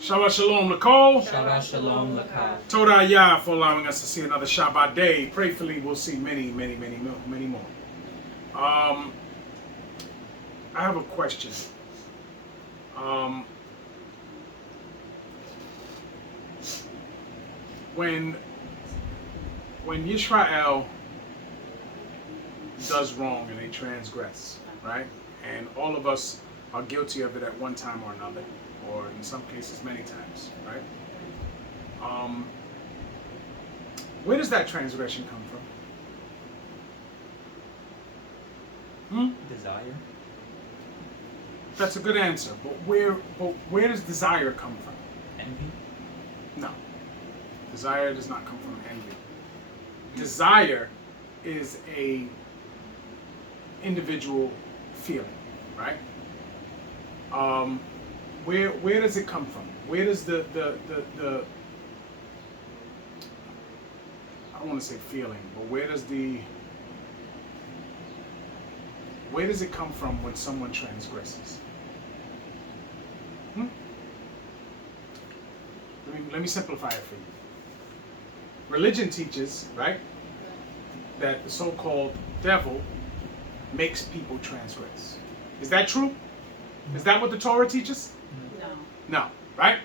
Shabbat Shalom, Nicole. Shabbat Shalom, Lakar. Toda Yah for allowing us to see another Shabbat day. Prayfully, we'll see many more. I have a question. When Yisrael does wrong and they transgress, right? And all of us are guilty of it at one time or another, or in some cases many times, right? Where does that transgression come from? Desire. That's a good answer, but where does desire come from? Envy. No. Desire does not come from envy. Desire is a individual feeling, right? Where does it come from? Where does the I don't want to say feeling, but where does it come from when someone transgresses? Let me simplify it for you. Religion teaches, right, that the so-called devil makes people transgress. Is that true? Is that what the Torah teaches? No, right?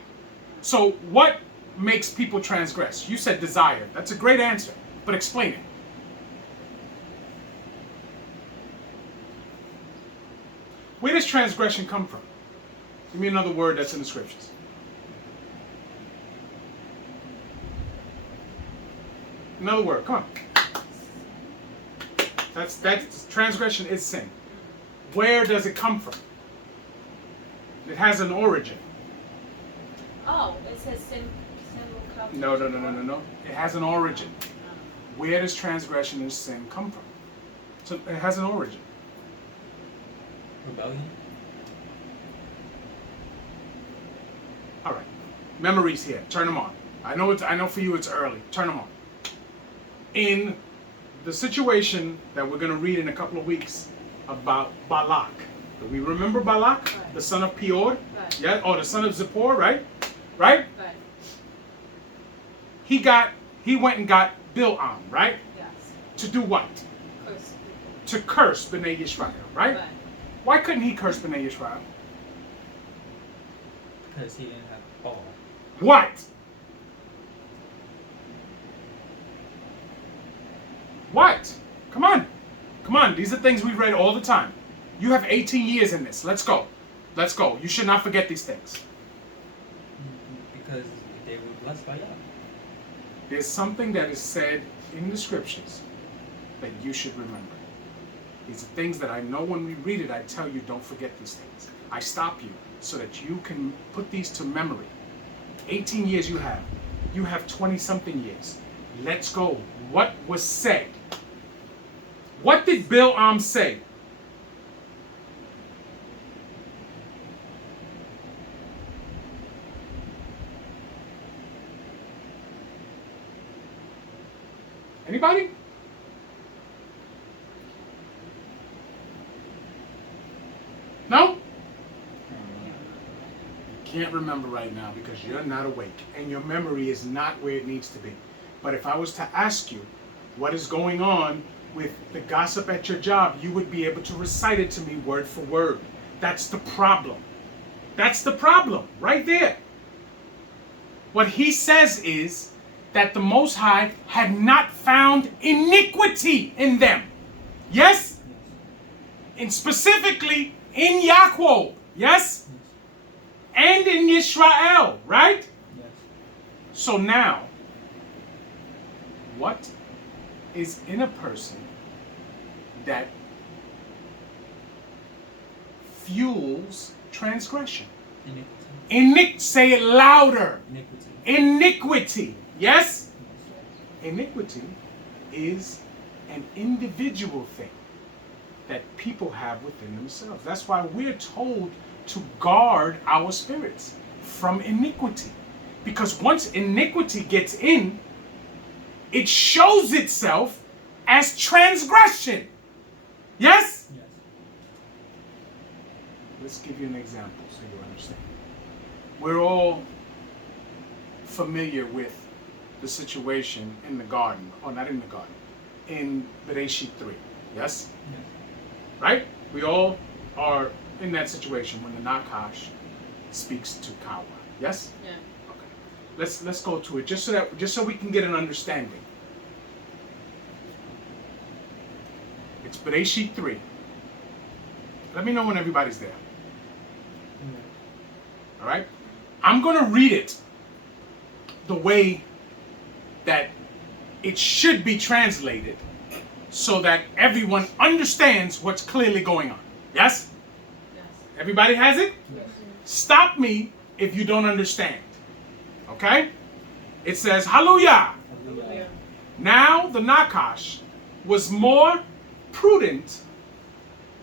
So what makes people transgress? You said desire. That's a great answer, but explain it. Where does transgression come from? Give me another word that's in the scriptures. Another word, come on. That's transgression is sin. Where does it come from? It has an origin. Oh, it says sin will come. No. It has an origin. Where does transgression and sin come from? So it has an origin. Rebellion. All right. Memories here. Turn them on. I know for you it's early. Turn them on. In the situation that we're going to read in a couple of weeks about Balak. Do we remember Balak? Right. The son of Peor? Right. Yeah? Or the son of Zippor, right? Right? Right. He went and got Bil'am, right? Yes. To do what? Curse. To curse B'nai Yisrael, right? Right. Why couldn't he curse B'nai Yisrael? Because he didn't have ball. What? What? Come on. These are things we read all the time. You have 18 years in this. Let's go. You should not forget these things. Because they were blessed by God. There's something that is said in the scriptures that you should remember. These are things that I know when we read it, I tell you don't forget these things. I stop you so that you can put these to memory. 18 years you have. You have 20-something years. Let's go. What was said? What did Bil'am say? Anybody? No? Can't remember right now because you're not awake and your memory is not where it needs to be. But if I was to ask you what is going on with the gossip at your job, you would be able to recite it to me word for word. That's the problem. That's the problem right there. What he says is that the Most High had not found iniquity in them. Yes? And specifically in Yaakov. Yes? And in Yisrael, right? Yes. So now, what is in a person that fuels transgression? Iniquity. Say it louder. Iniquity. Iniquity. Yes? Iniquity is an individual thing that people have within themselves. That's why we're told to guard our spirits from iniquity. Because once iniquity gets in, it shows itself as transgression. Yes? Yes. Let's give you an example so you understand. We're all familiar with the situation in the garden, or not in the garden, in Bereshit 3. Yes? Yes. Right? We all are in that situation when the Nakash speaks to Kawa. Yes? Yeah. Okay. Let's go to it just so we can get an understanding. It's Bereshit 3. Let me know when everybody's there. All right? I'm going to read it the way that it should be translated so that everyone understands what's clearly going on. Yes? Yes. Everybody has it? Yes. Stop me if you don't understand. Okay? It says, Hallelujah. Hallelujah. Now the Nakash was more prudent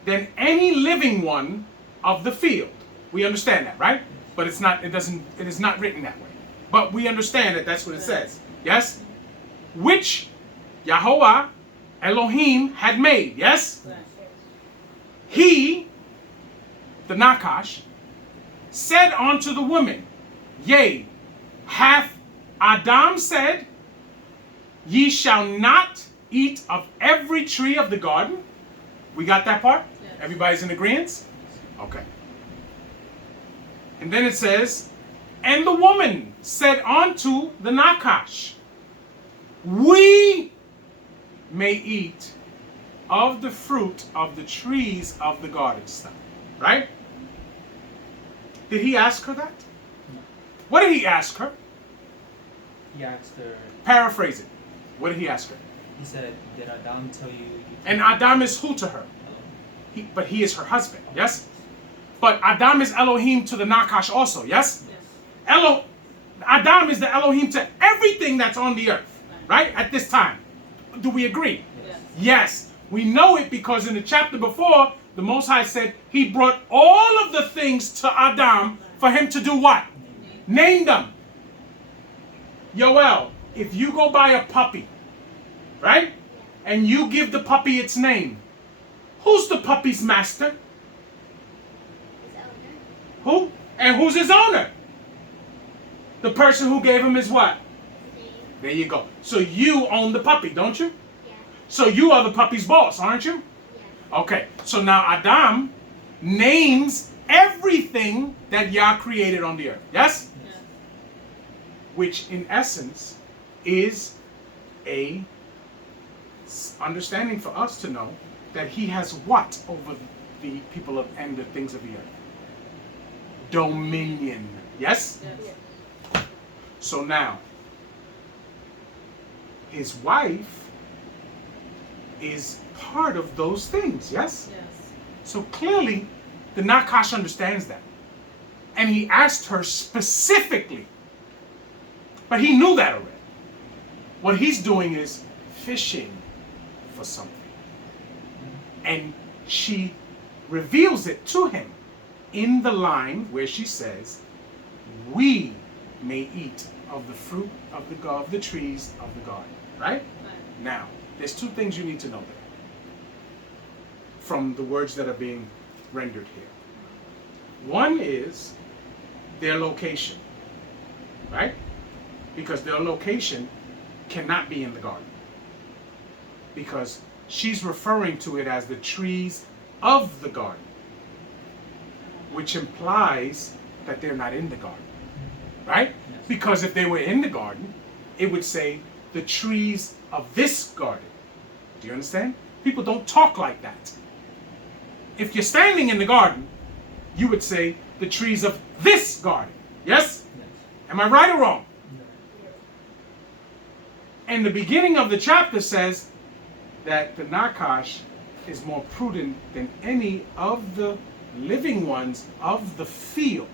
than any living one of the field. We understand that, right? But it is not written that way. But we understand that that's what it says. Yes? Which Yahweh Elohim had made. Yes? Right. He, the Nakash, said unto the woman, Yea, hath Adam said, Ye shall not eat of every tree of the garden? We got that part? Yes. Everybody's in agreement? Okay. And then it says, And the woman said unto the Nakash, We may eat of the fruit of the trees of the garden. Stuff. Right? Did he ask her that? No. What did he ask her? He asked her, Paraphrase it. What did he ask her? he said, did Adam tell you? And Adam is who to her? But he is her husband. Yes? But Adam is Elohim to the Nakash also. Yes? Yes. Adam is the Elohim to everything that's on the earth. Right? At this time. Do we agree? Yes. Yes. We know it because in the chapter before, the Most High said he brought all of the things to Adam for him to do what? Name them. Yoel, if you go buy a puppy, right? And you give the puppy its name, who's the puppy's master? Who? And who's his owner? The person who gave him his what? There you go. So you own the puppy, don't you? Yeah. So you are the puppy's boss, aren't you? Yeah. Okay. So now Adam names everything that Yah created on the earth. Yes? Yes. Which in essence is a understanding for us to know that he has what over the people of and the things of the earth? Dominion. Yes? Yes. So now, his wife is part of those things, yes? Yes. So clearly, the Nakash understands that. And he asked her specifically. But he knew that already. What he's doing is fishing for something. And she reveals it to him in the line where she says, we may eat of the fruit of the trees of the garden. Right? Right. Now, there's two things you need to know there from the words that are being rendered here. One is their location, right? Because their location cannot be in the garden. Because she's referring to it as the trees of the garden, which implies that they're not in the garden, right? Yes. Because if they were in the garden, it would say the trees of this garden. Do you understand? People don't talk like that. If you're standing in the garden, you would say the trees of this garden. Yes? Yes. Am I right or wrong? No. And the beginning of the chapter says that the Nakash is more prudent than any of the living ones of the field.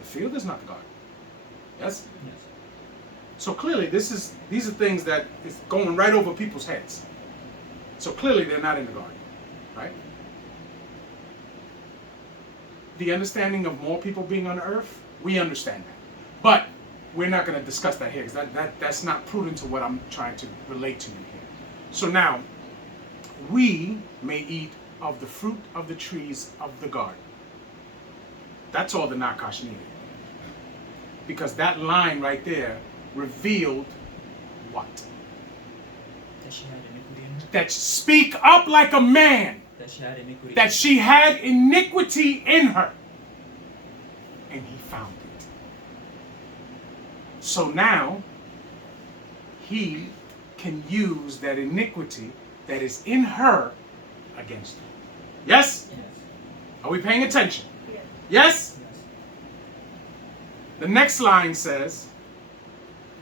The field is not the garden. Yes? Yes. So clearly these are things that is going right over people's heads. So clearly they're not in the garden. Right? The understanding of more people being on earth, we understand that. But we're not going to discuss that here because that's not prudent to what I'm trying to relate to you here. So now, we may eat of the fruit of the trees of the garden. That's all the Nakash needed. Because that line right there revealed what? That she had iniquity in her. That speak up like a man. That she had iniquity. That she had iniquity in her. And he found it. So now, he can use that iniquity that is in her against her. Yes? Yes. Are we paying attention? Yes. Yes? Yes. The next line says,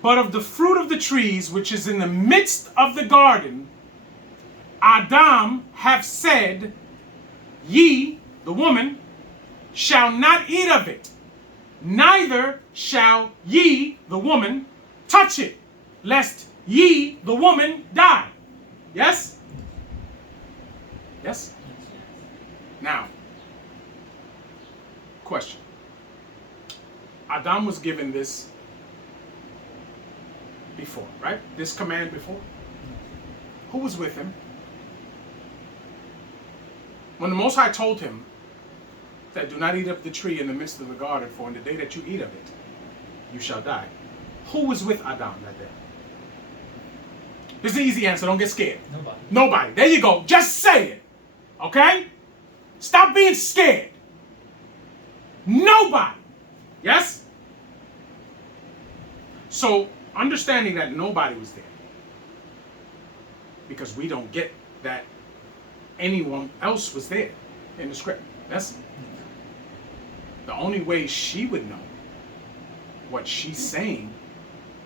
but of the fruit of the trees which is in the midst of the garden, Adam have said, ye, the woman, shall not eat of it, neither shall ye, the woman, touch it, lest ye, the woman, die. Yes? Yes? Now, question. Adam was given this before, right? This command before. Who was with him? When the Most High told him that do not eat of the tree in the midst of the garden, for in the day that you eat of it, you shall die. Who was with Adam that day? This is the easy answer. Don't get scared. Nobody. Nobody. There you go. Just say it. Okay? Stop being scared. Nobody. Yes? So, understanding that nobody was there, because we don't get that anyone else was there in the script. That's the only way she would know what she's saying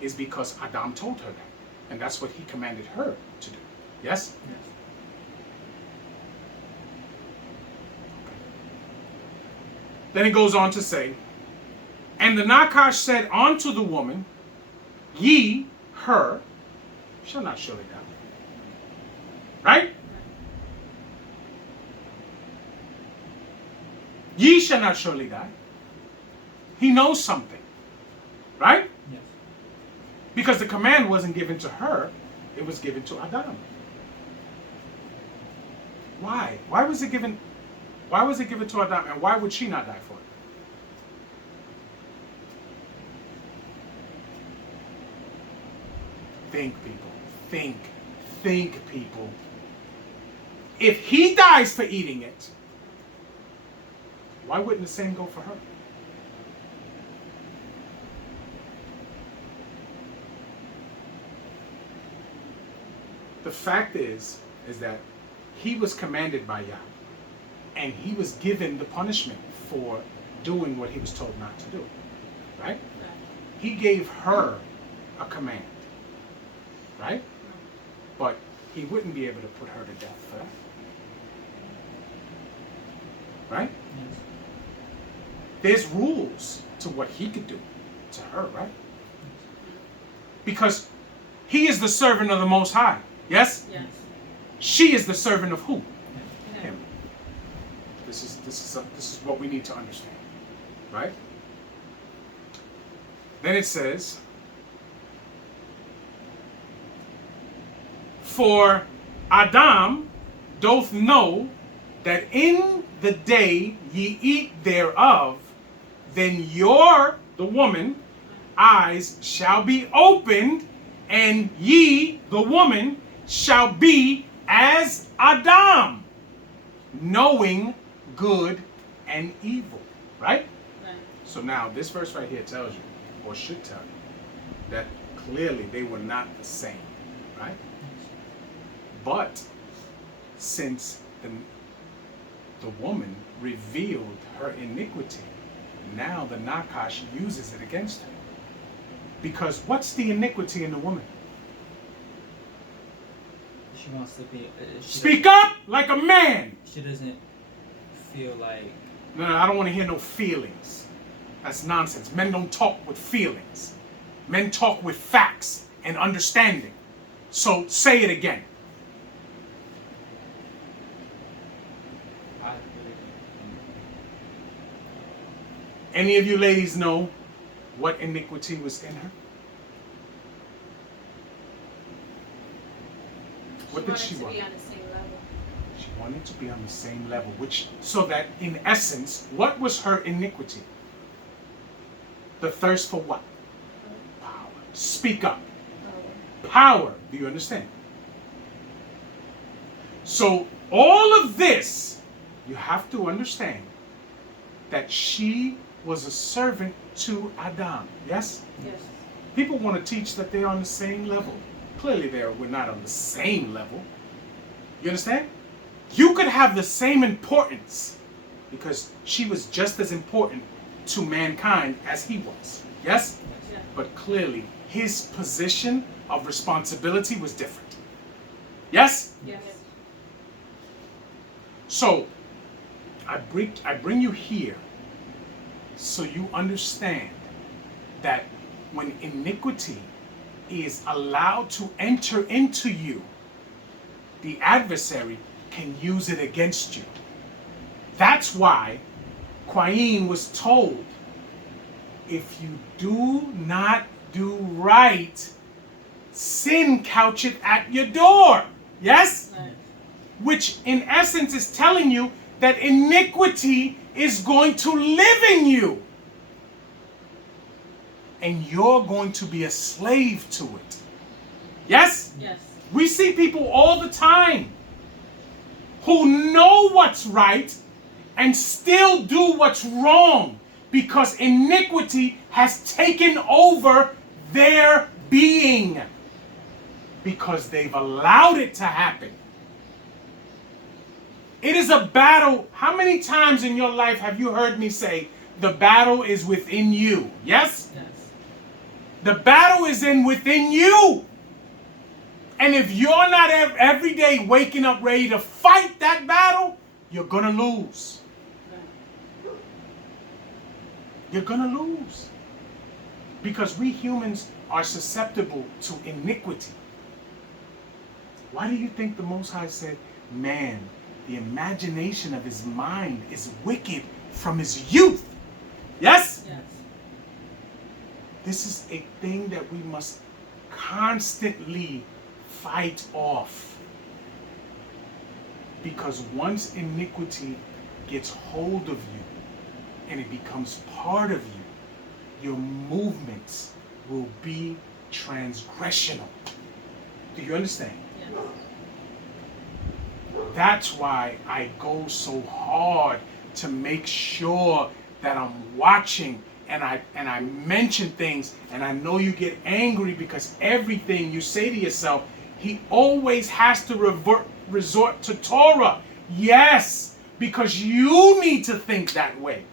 is because Adam told her that. And that's what he commanded her to do. Yes? Yes. Then it goes on to say, and the Nakash said unto the woman, ye, her, shall not surely die. Right? Ye shall not surely die. He knows something. Right? Yes. Because the command wasn't given to her, it was given to Adam. Why? Why was it given to Adam, and why would she not die for it? Think, people. Think, people. If he dies for eating it, why wouldn't the same go for her? The fact is that he was commanded by Yah, and he was given the punishment for doing what he was told not to do. Right? He gave her a command. Right? But he wouldn't be able to put her to death for that. Right? Yes. There's rules to what he could do to her, right? Because he is the servant of the Most High. Yes? Yes. She is the servant of who? Yeah. Him. This is what we need to understand. Right? Then it says, for Adam doth know that in the day ye eat thereof, then your, the woman, eyes shall be opened, and ye, the woman, shall be as Adam, knowing good and evil. Right? Right. So now this verse right here tells you, or should tell you, that clearly they were not the same. Right? But since the woman revealed her iniquity, now the Nakash uses it against her. Because what's the iniquity in the woman? She wants to be. Speak up like a man. She doesn't feel like. No, I don't want to hear no feelings. That's nonsense. Men don't talk with feelings. Men talk with facts and understanding. So say it again. Any of you ladies know what iniquity was in her? What did she want? She wanted to be on the same level. She wanted to be on the same level, so that in essence, what was her iniquity? The thirst for what? Power. Speak up. Oh. Power. Do you understand? So all of this, you have to understand that she was a servant to Adam. Yes? Yes. People want to teach that they're on the same level. Clearly we're not on the same level. You understand? You could have the same importance because she was just as important to mankind as he was. Yes? Yeah. But clearly his position of responsibility was different. Yes? Yes. So I bring you here so you understand that when iniquity is allowed to enter into you, the adversary can use it against you. That's why Cain was told, if you do not do right, sin coucheth at your door. Yes? Right. Which in essence is telling you that iniquity is going to live in you. And you're going to be a slave to it. Yes? Yes. We see people all the time who know what's right and still do what's wrong because iniquity has taken over their being because they've allowed it to happen. It is a battle. How many times in your life have you heard me say, the battle is within you? Yes? Yes. The battle is within you. And if you're not every day waking up ready to fight that battle, you're going to lose. You're going to lose. Because we humans are susceptible to iniquity. Why do you think the Most High said, man, the imagination of his mind is wicked from his youth? Yes? Yes. This is a thing that we must constantly fight off. Because once iniquity gets hold of you and it becomes part of you, your movements will be transgressional. Do you understand? Yes. That's why I go so hard to make sure that I'm watching and I mention things, and I know you get angry because everything you say to yourself, he always has to resort to Torah. Yes, because you need to think that way.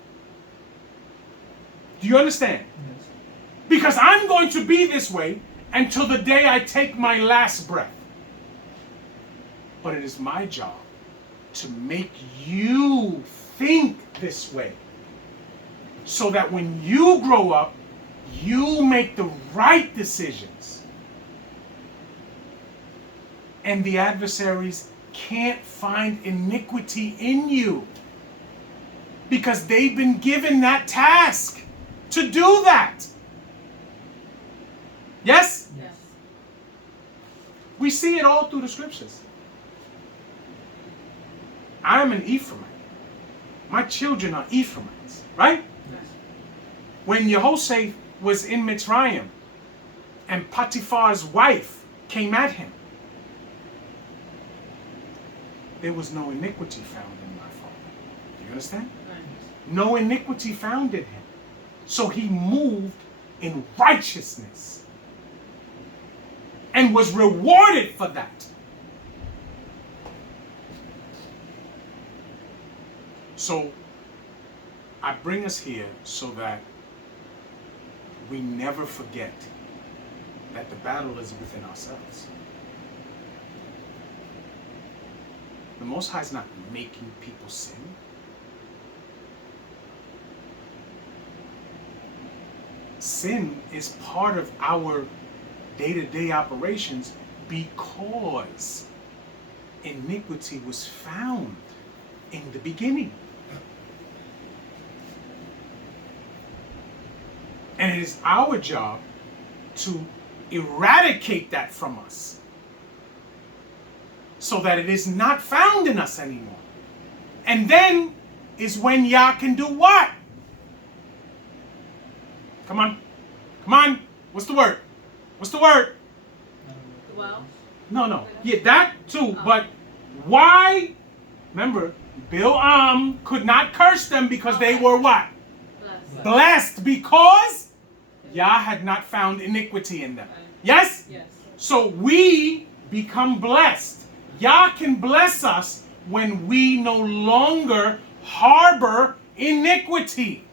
Do you understand? Yes. Because I'm going to be this way until the day I take my last breath. But it is my job to make you think this way, so that when you grow up, you make the right decisions. And the adversaries can't find iniquity in you because they've been given that task to do that. Yes? Yes. We see it all through the scriptures. I am an Ephraimite. My children are Ephraimites, right? Yes. When Yehoseph was in Mitzrayim and Potiphar's wife came at him, there was no iniquity found in my father. Do you understand? Right. No iniquity found in him. So he moved in righteousness and was rewarded for that. So I bring us here so that we never forget that the battle is within ourselves. The Most High is not making people sin. Sin is part of our day-to-day operations because iniquity was found in the beginning. And it is our job to eradicate that from us so that it is not found in us anymore. And then is when Yah can do what? Come on. Come on. What's the word? What's the word? Well. No. Yeah, that too. Oh. But why? Remember, Bilam could not curse them because they Okay. were what? Blessed. Blessed because Yah had not found iniquity in them. Yes? Yes. So we become blessed. Yah can bless us when we no longer harbor iniquity.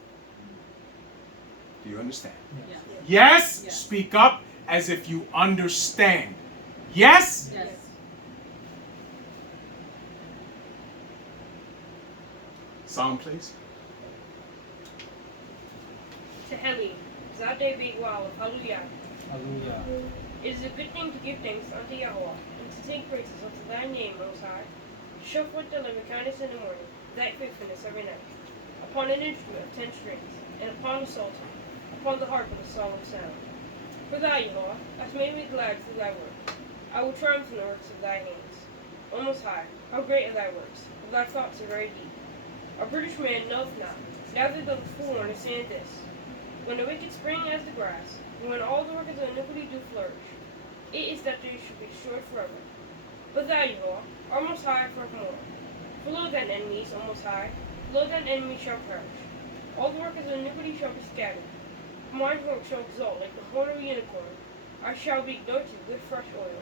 Do you understand? Yes. Yes? Yes. Speak up as if you understand. Yes? Yes. Psalm, please. Tehillim, Zadeh Bigwal, Hallelujah. Hallelujah. It is a good thing to give thanks unto Yahweh, and to sing praises unto thy name, Most High. To show forth thy loving kindness in the morning, thy faithfulness every night. Upon an instrument of 10 strings, and upon the psalter, upon the harp with a solemn sound. For thou, Yahweh, hast made me glad through thy work. I will triumph in the works of thy hands. O Most High, how great are thy works, for thy thoughts are very deep. A brutish man knoweth not, neither doth the fool understand this. When the wicked spring as the grass, and when all the workers of iniquity do flourish, it is that they should be destroyed forever. But thou, Yahweh, art most high forevermore. For lo thine enemies, O Most High, lo thine enemies shall perish. All the workers of iniquity shall be scattered. Mine horn shall exult like the horn of a unicorn. I shall be anointed with fresh oil.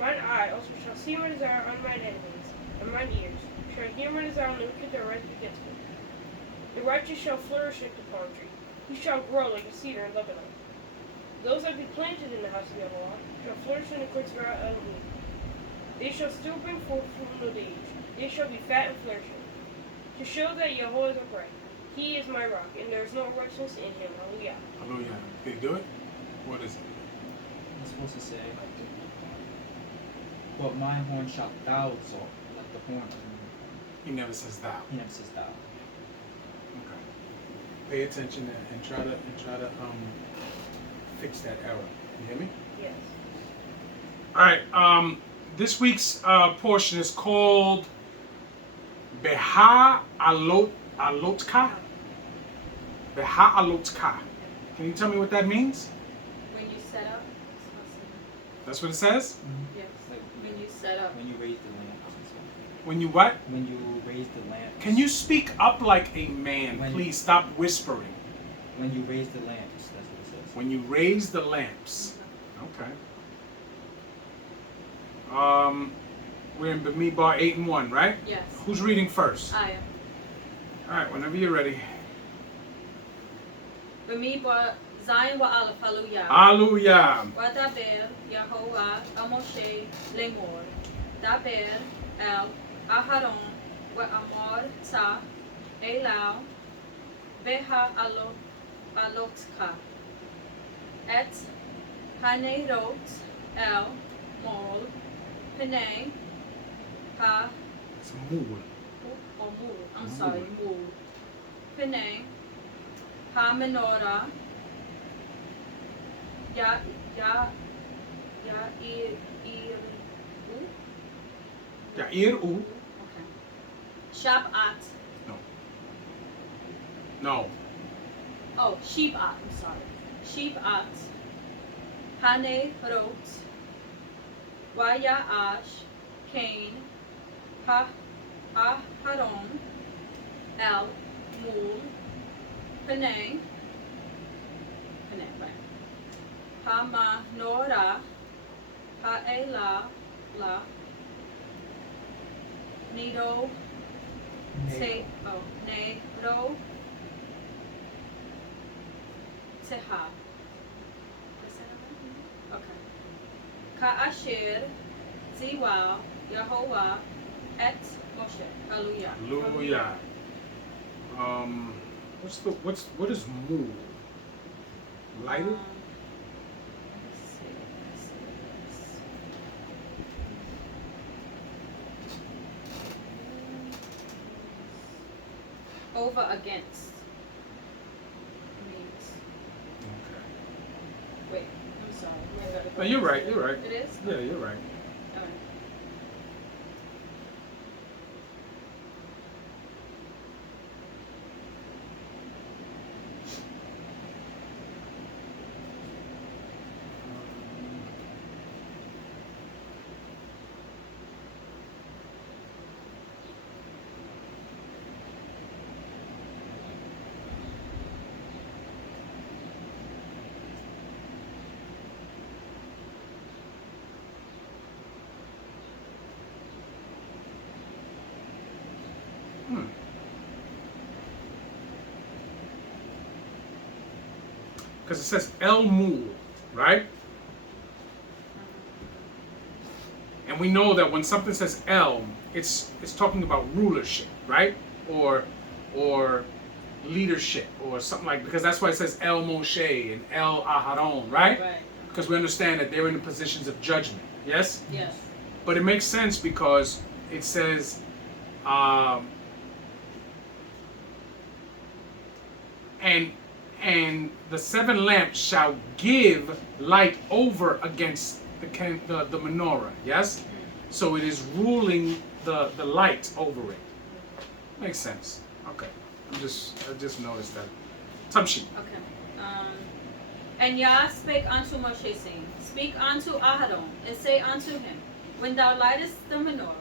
Mine eye also shall see my desire on mine enemies, and mine ears shall hear my desire on the wicked that rise against me. The righteous shall flourish like the palm tree. He shall grow like a cedar in Lebanon. Those that be planted in the house of Yahweh shall flourish in the courts of our enemies. They shall still bring forth fruit in old age. They shall be fat and flourishing. To show that Yahweh is upright. He is my rock, and there is no righteousness in him. Hallelujah. Hallelujah. Did he do it? What is it? I'm supposed to say, but my horn shalt thou exalt, like the horn of He never says thou. He never says thou. Okay. Pay attention and try to fix that error. You hear me? Yes. All right. This week's portion is called Beha Alotka. Beha Alotka. Can you tell me what that means? When you set up. That's what it says? Yes. When you set up. When you raise the lamp. When you what? When you raise the lamp. Can you speak up like a man? When- Please stop whispering. When you raise the lamps, that's what it says. When you raise the lamps. Okay. We're in Bimeedbar 8 and 1, right? Yes. Who's reading first? I am. All right, whenever you're ready. Bimeedbar Zion wa Aleph. Hallelujah. Hallelujah. Wadaber Yahovah al Moshe lemor. Daber el Aharon wa Amor ta Elau Beha Alotka. Et Hanerot el Mol Pene Ha It's Mool. or Mul. I'm sorry, Mul. Pene Ha Menorah. Ya Ya'ir U. Okay. Shabbat. No. Oh, Shibat. I'm sorry. Shibat. Hane Rot. Wayaash. Cain. Haron. El. Mul. Pene. Right. Hamanora. Ha'ela. La. Nido. Te. Oh. Nero. Teha. Okay. Ka'asher. Ziwa. Yehovah. Et Moshe. Hallelujah. Hallelujah. What is Mool? Lighted? Let's see. Over against means. Okay. Wait, I'm sorry. I gotta go No, you're back right. to You're right. It is? Yeah, you're right. Alright. because it says El Mul, right? And we know that when something says El, it's talking about rulership, right? Or leadership or something like, because that's why it says El Moshe and El Aharon, right? Right. Because we understand that they're in the positions of judgment. Yes? Yes. But it makes sense because it says, and the 7 lamps shall give light over against the menorah. Yes, so it is ruling the light over it. Makes sense. Okay, I just noticed that. Tamshi. Okay. And Yah spake unto Moshe, saying, Speak unto Aharon, and say unto him, When thou lightest the menorah,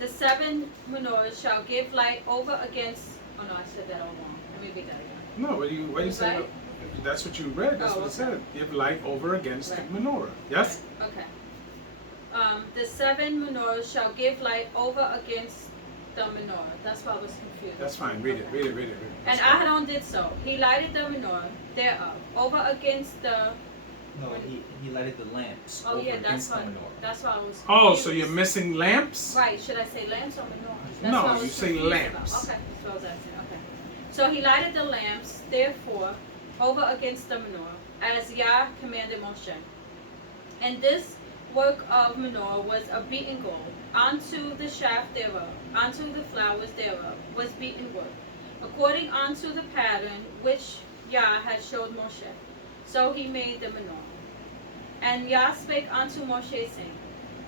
the 7 menorahs shall give light over against. Oh no, I said that all wrong. Let me read that again. No, what do you say? Right? That's what you read. That's what it said. Give light over against Right. the menorah. Yes. Okay. The 7 menorahs shall give light over against the menorah. That's why I was confused. That's fine. Read it. Okay. Read it. Read it. Read it. And That's fine. Aharon did so. He lighted the menorah thereof over against the. No, he lighted the lamps Oh over yeah, that's against the why. menorah. That's why I was. Oh, Confused. so you're missing lamps? Right? Should I say lamps or menorahs? No, what I was you say confused lamps. about. Okay, that's what I was asking. Okay. So he lighted the lamps, therefore, over against the menorah, as Yah commanded Moshe. And this work of menorah was a beaten gold. Unto the shaft thereof, unto the flowers thereof, was beaten wood, according unto the pattern which Yah had showed Moshe. So he made the menorah. And Yah spake unto Moshe, saying,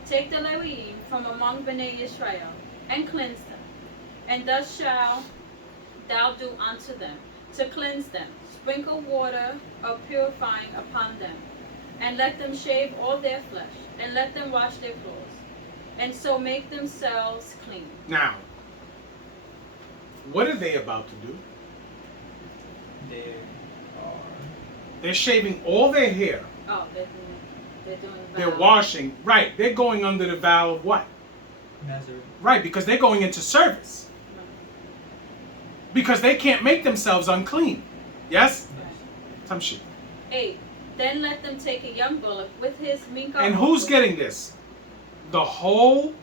Take the Leviim from among Bnei Israel, and cleanse them. And thus shalt thou do unto them, to cleanse them. Sprinkle water of purifying upon them, and let them shave all their flesh, and let them wash their clothes, and so make themselves clean. Now, what are they about to do? They are. They're shaving all their hair. Oh, they're doing They're vow. washing. Right. They're going under the vow of what? Nazareth. Right, because they're going into service. Because they can't make themselves unclean. Yes? Tamshi. 8. Then let them take a young bullock with his minka. And who's offering. getting this? The whole,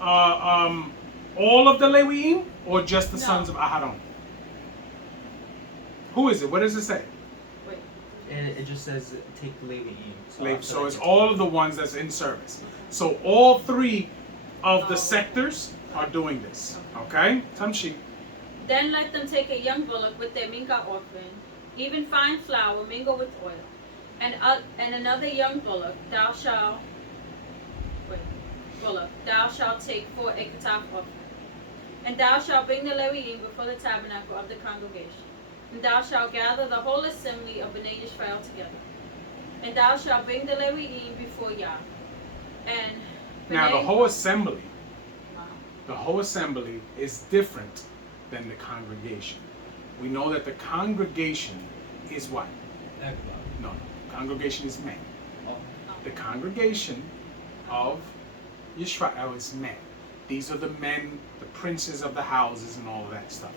all of the Leviim, or just the No. sons of Aharon? Who is it? What does it say? Wait. And it just says take the Leviim. So it's all of the ones that's in service. So all 3 of the Oh. sectors are doing this. Okay? Tamshi. Then let them take a young bullock with their minka offering, even fine flour mingled with oil, and another young bullock thou shalt take for a kataf offering. And thou shalt bring the Leviim before the tabernacle of the congregation, and thou shalt gather the whole assembly of Bnei Israel together, and thou shalt bring the Leviim before Yah. And Now the Bnei- whole assembly, Wow. the whole assembly is different than the congregation. We know that the congregation is what? Everybody. No, congregation is men. Oh. The congregation of Yisrael is men. These are the men, the princes of the houses and all of that stuff.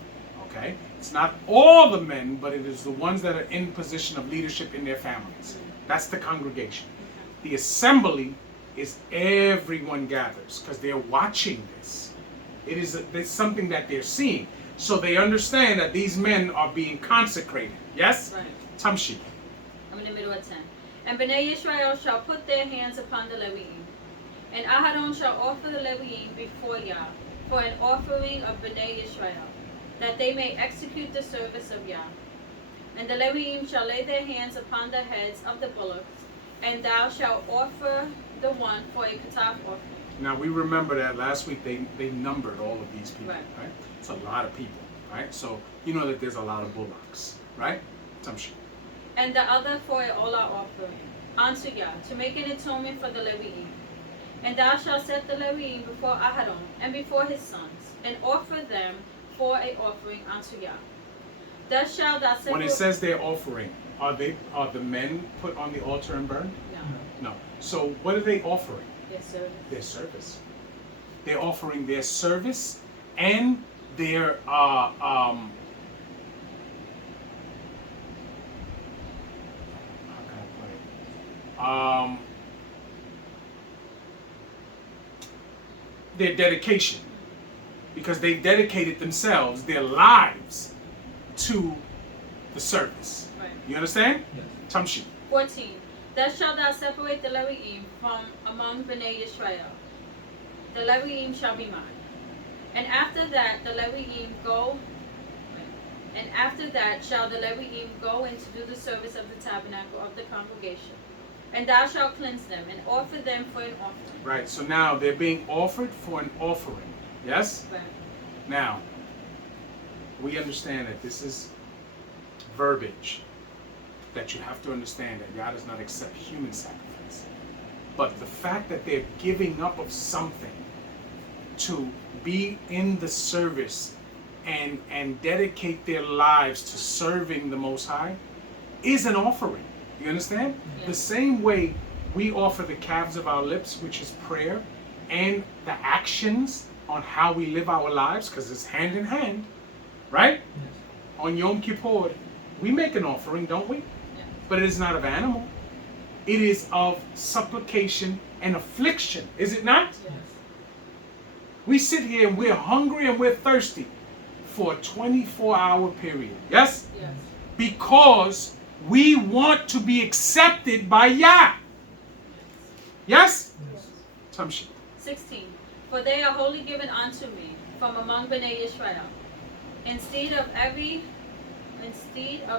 Okay? It's not all the men, but it is the ones that are in position of leadership in their families. That's the congregation. The assembly is everyone gathers because they're watching this. It's something that they're seeing. So they understand that these men are being consecrated. Yes? Right. Tamshi. I'm in the middle of 10. And Bnei Israel shall put their hands upon the Leviim. And Aharon shall offer the Leviim before Yah for an offering of Bnei Israel, that they may execute the service of Yah. And the Leviim shall lay their hands upon the heads of the bullocks, and thou shalt offer the one for a kataf offering. Now we remember that last week they numbered all of these people, Right. right? It's a lot of people, right? So you know that there's a lot of bullocks, right? Tamshi. And the other for an olah offering unto Yah, to make an atonement for the Leviim. And thou shalt set the Leviim before Aharon and before his sons, and offer them for a offering unto Yah. Thus shalt thou separate. When it says they're offering, are the men put on the altar and burned? No, No. So what are they offering? their service. Their service. They're offering their service and their their dedication, because they dedicated themselves, their lives, to the service. Right. You understand? Yes. Tamshi. 14. Thus shalt thou separate the Leviim from among Bnei Yisrael. The Leviim shall be mine. And after that the Leviim go. And after that shall the Leviim go in to do the service of the tabernacle of the congregation. And thou shalt cleanse them and offer them for an offering. Right. So now they're being offered for an offering. Yes. Right. Now, we understand that this is verbiage that you have to understand that God does not accept human sacrifice. But the fact that they're giving up of something to be in the service and dedicate their lives to serving the Most High is an offering. You understand? Yeah. The same way we offer the calves of our lips, which is prayer, and the actions on how we live our lives, because it's hand in hand, right? Yes. On Yom Kippur, we make an offering, don't we? Yeah. But it is not of animal. It is of supplication and affliction, is it not? Yes. We sit here and we're hungry and we're thirsty for a 24-hour period, yes? Yes. Because we want to be accepted by Yah. Yes? Yes. Tamshi. 16. For they are wholly given unto me from among Bnei Israel, instead of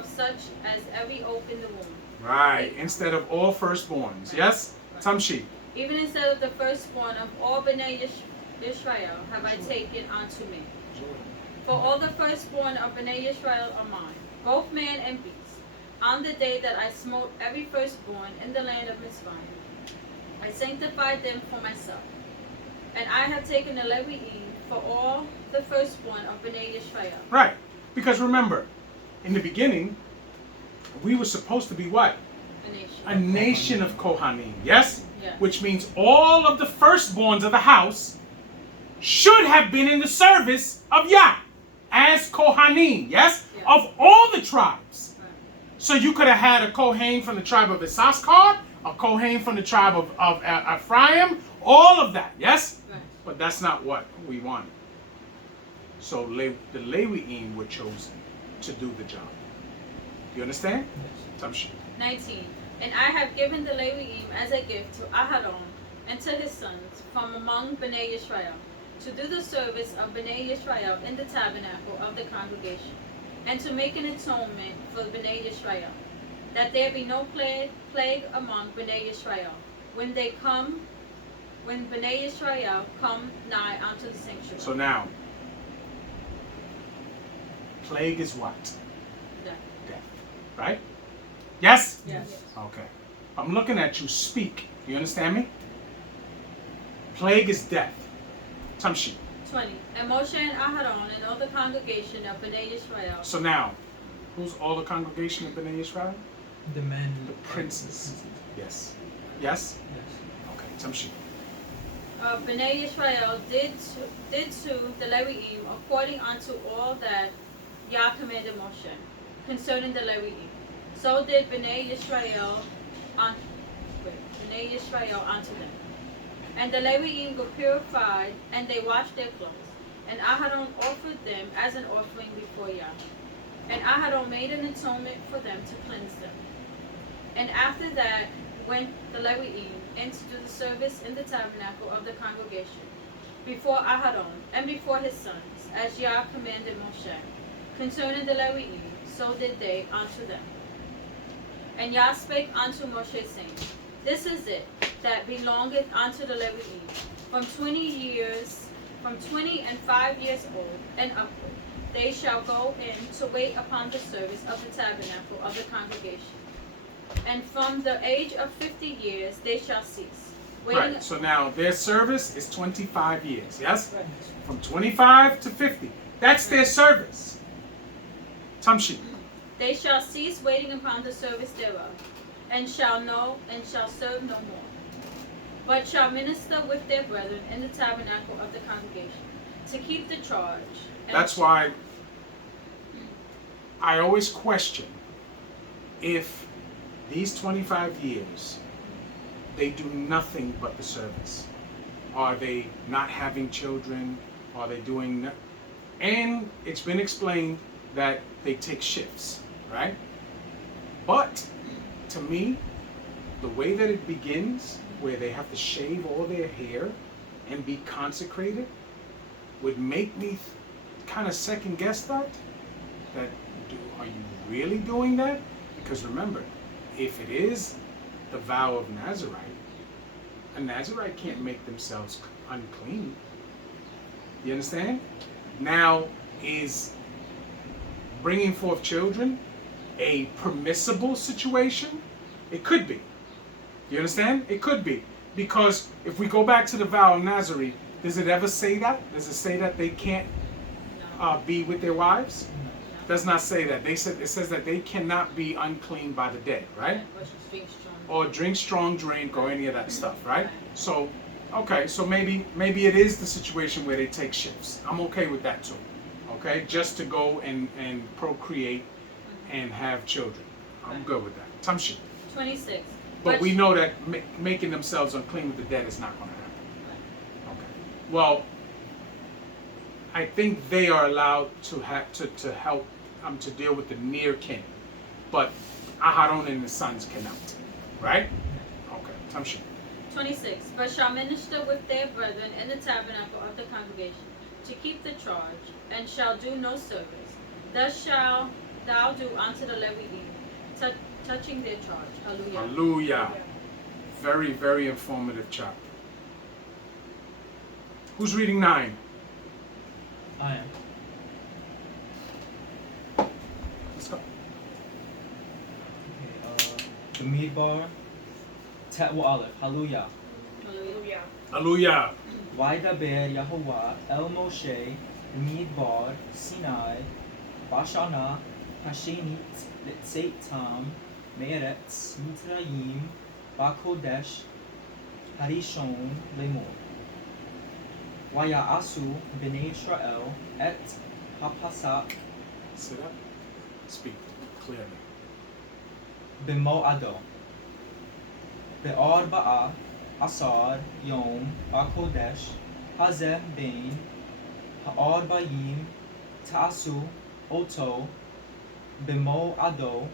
such as every oak in the womb. Right. Instead of all firstborns, yes? Right. Tamshi. Even instead of the firstborn of all Bnei Israel have I taken unto me. For all the firstborn of Bnei Israel are mine, both man and beast. On the day that I smote every firstborn in the land of Mitzrayim, I sanctified them for myself. And I have taken the Leviim for all the firstborn of Bnei Israel. Right. Because remember, in the beginning, we were supposed to be what? A nation. A nation of Kohanim, yes? Yes. Which means all of the firstborns of the house should have been in the service of Yah as Kohanim, yes? Yes. Of all the tribes. Right. So you could have had a Kohen from the tribe of Issachar, a Kohen from the tribe of Ephraim, all of that, yes? Right. But that's not what we wanted. So the Leviim were chosen to do the job. You understand? Yes. Tamshi. 19. And I have given the Leviim as a gift to Aharon and to his sons from among Bnei Israel, to do the service of Bnei Israel in the tabernacle of the congregation, and to make an atonement for Bnei Israel, that there be no plague among Bnei Israel, when Bnei Israel come nigh unto the sanctuary. So now, plague is what? Death. Death. Right? Yes? Yes. Okay. I'm looking at you. Speak. You understand me? Plague is death. Tamshi. 20. And Moshe and Aharon and all the congregation of Bnei Israel. So now, who's all the congregation of Bnei Israel? The men. The princes. Yes. Yes? Yes. Okay. Tamshi. Bnei Israel did to the Leviim according unto all that Yah commanded Moshe concerning the Leviim. So did Bnei Israel unto them. And the Leviim were purified, and they washed their clothes. And Aharon offered them as an offering before Yah. And Aharon made an atonement for them to cleanse them. And after that went the Leviim in to do the service in the tabernacle of the congregation, before Aharon and before his sons, as Yah commanded Moshe. Concerning the Leviim, so did they unto them. And Yah spake unto Moshe, saying, This is it that belongeth unto the Leviim, from 20 and 5 years old and upward. They shall go in to wait upon the service of the tabernacle of the congregation. And from the age of 50 years they shall cease. Right. So now their service is 25 years. Yes? Right. From 25 to 50. That's their service. Tamshi. They shall cease waiting upon the service thereof, and shall serve no more, but shall minister with their brethren in the tabernacle of the congregation, to keep the charge. That's why I always question if these 25 years they do nothing but the service? Are they not having children? Are they doing and it's been explained that they take shifts, right? But to me, the way that it begins, where they have to shave all their hair and be consecrated, would make me kind of second guess that. Are you really doing that? Because remember, if it is the vow of Nazarite, a Nazarite can't make themselves unclean. You understand? Now, is bringing forth children a permissible situation? It could be. You understand? It could be. Because if we go back to the vow of Nazarene, does it ever say that? Does it say that they can't be with their wives? Does not say that. It says that they cannot be unclean by the dead, right? Or drink strong drink or any of that stuff, right? So, okay, so maybe it is the situation where they take shifts. I'm okay with that too. Okay, just to go and procreate and have children. I'm good with that. Tamshi. 26. But we know that making themselves unclean with the dead is not going to happen. Okay. Well, I think they are allowed to have to help to deal with the near kin, but Aharon and the sons cannot. Right? Okay. Tamshi. 26. But shall minister with their brethren in the tabernacle of the congregation to keep the charge, and shall do no service. Thus shall thou do unto the Levite, touching their charge. Hallelujah. Hallelujah. Very, very informative chapter. Who's reading 9? I am. Let's go. Okay, Bimeedbar, Tetwa Aleph. Hallelujah. Hallelujah. Hallelujah. Vaidaber Yahuwah El Moshe Bimeedbar Sinai Bashana Hashenit Litzeit Tam Meretz Mitrayim Bakodesh Harishon Lemor Wayaasu Bnei Israel Et Hapasak Sit up. Speak clearly. Bimoado Be'arba'a Asar Yom Bakodesh Hazeh Bain Ha'arbayim Ta'asu Oto Bimoado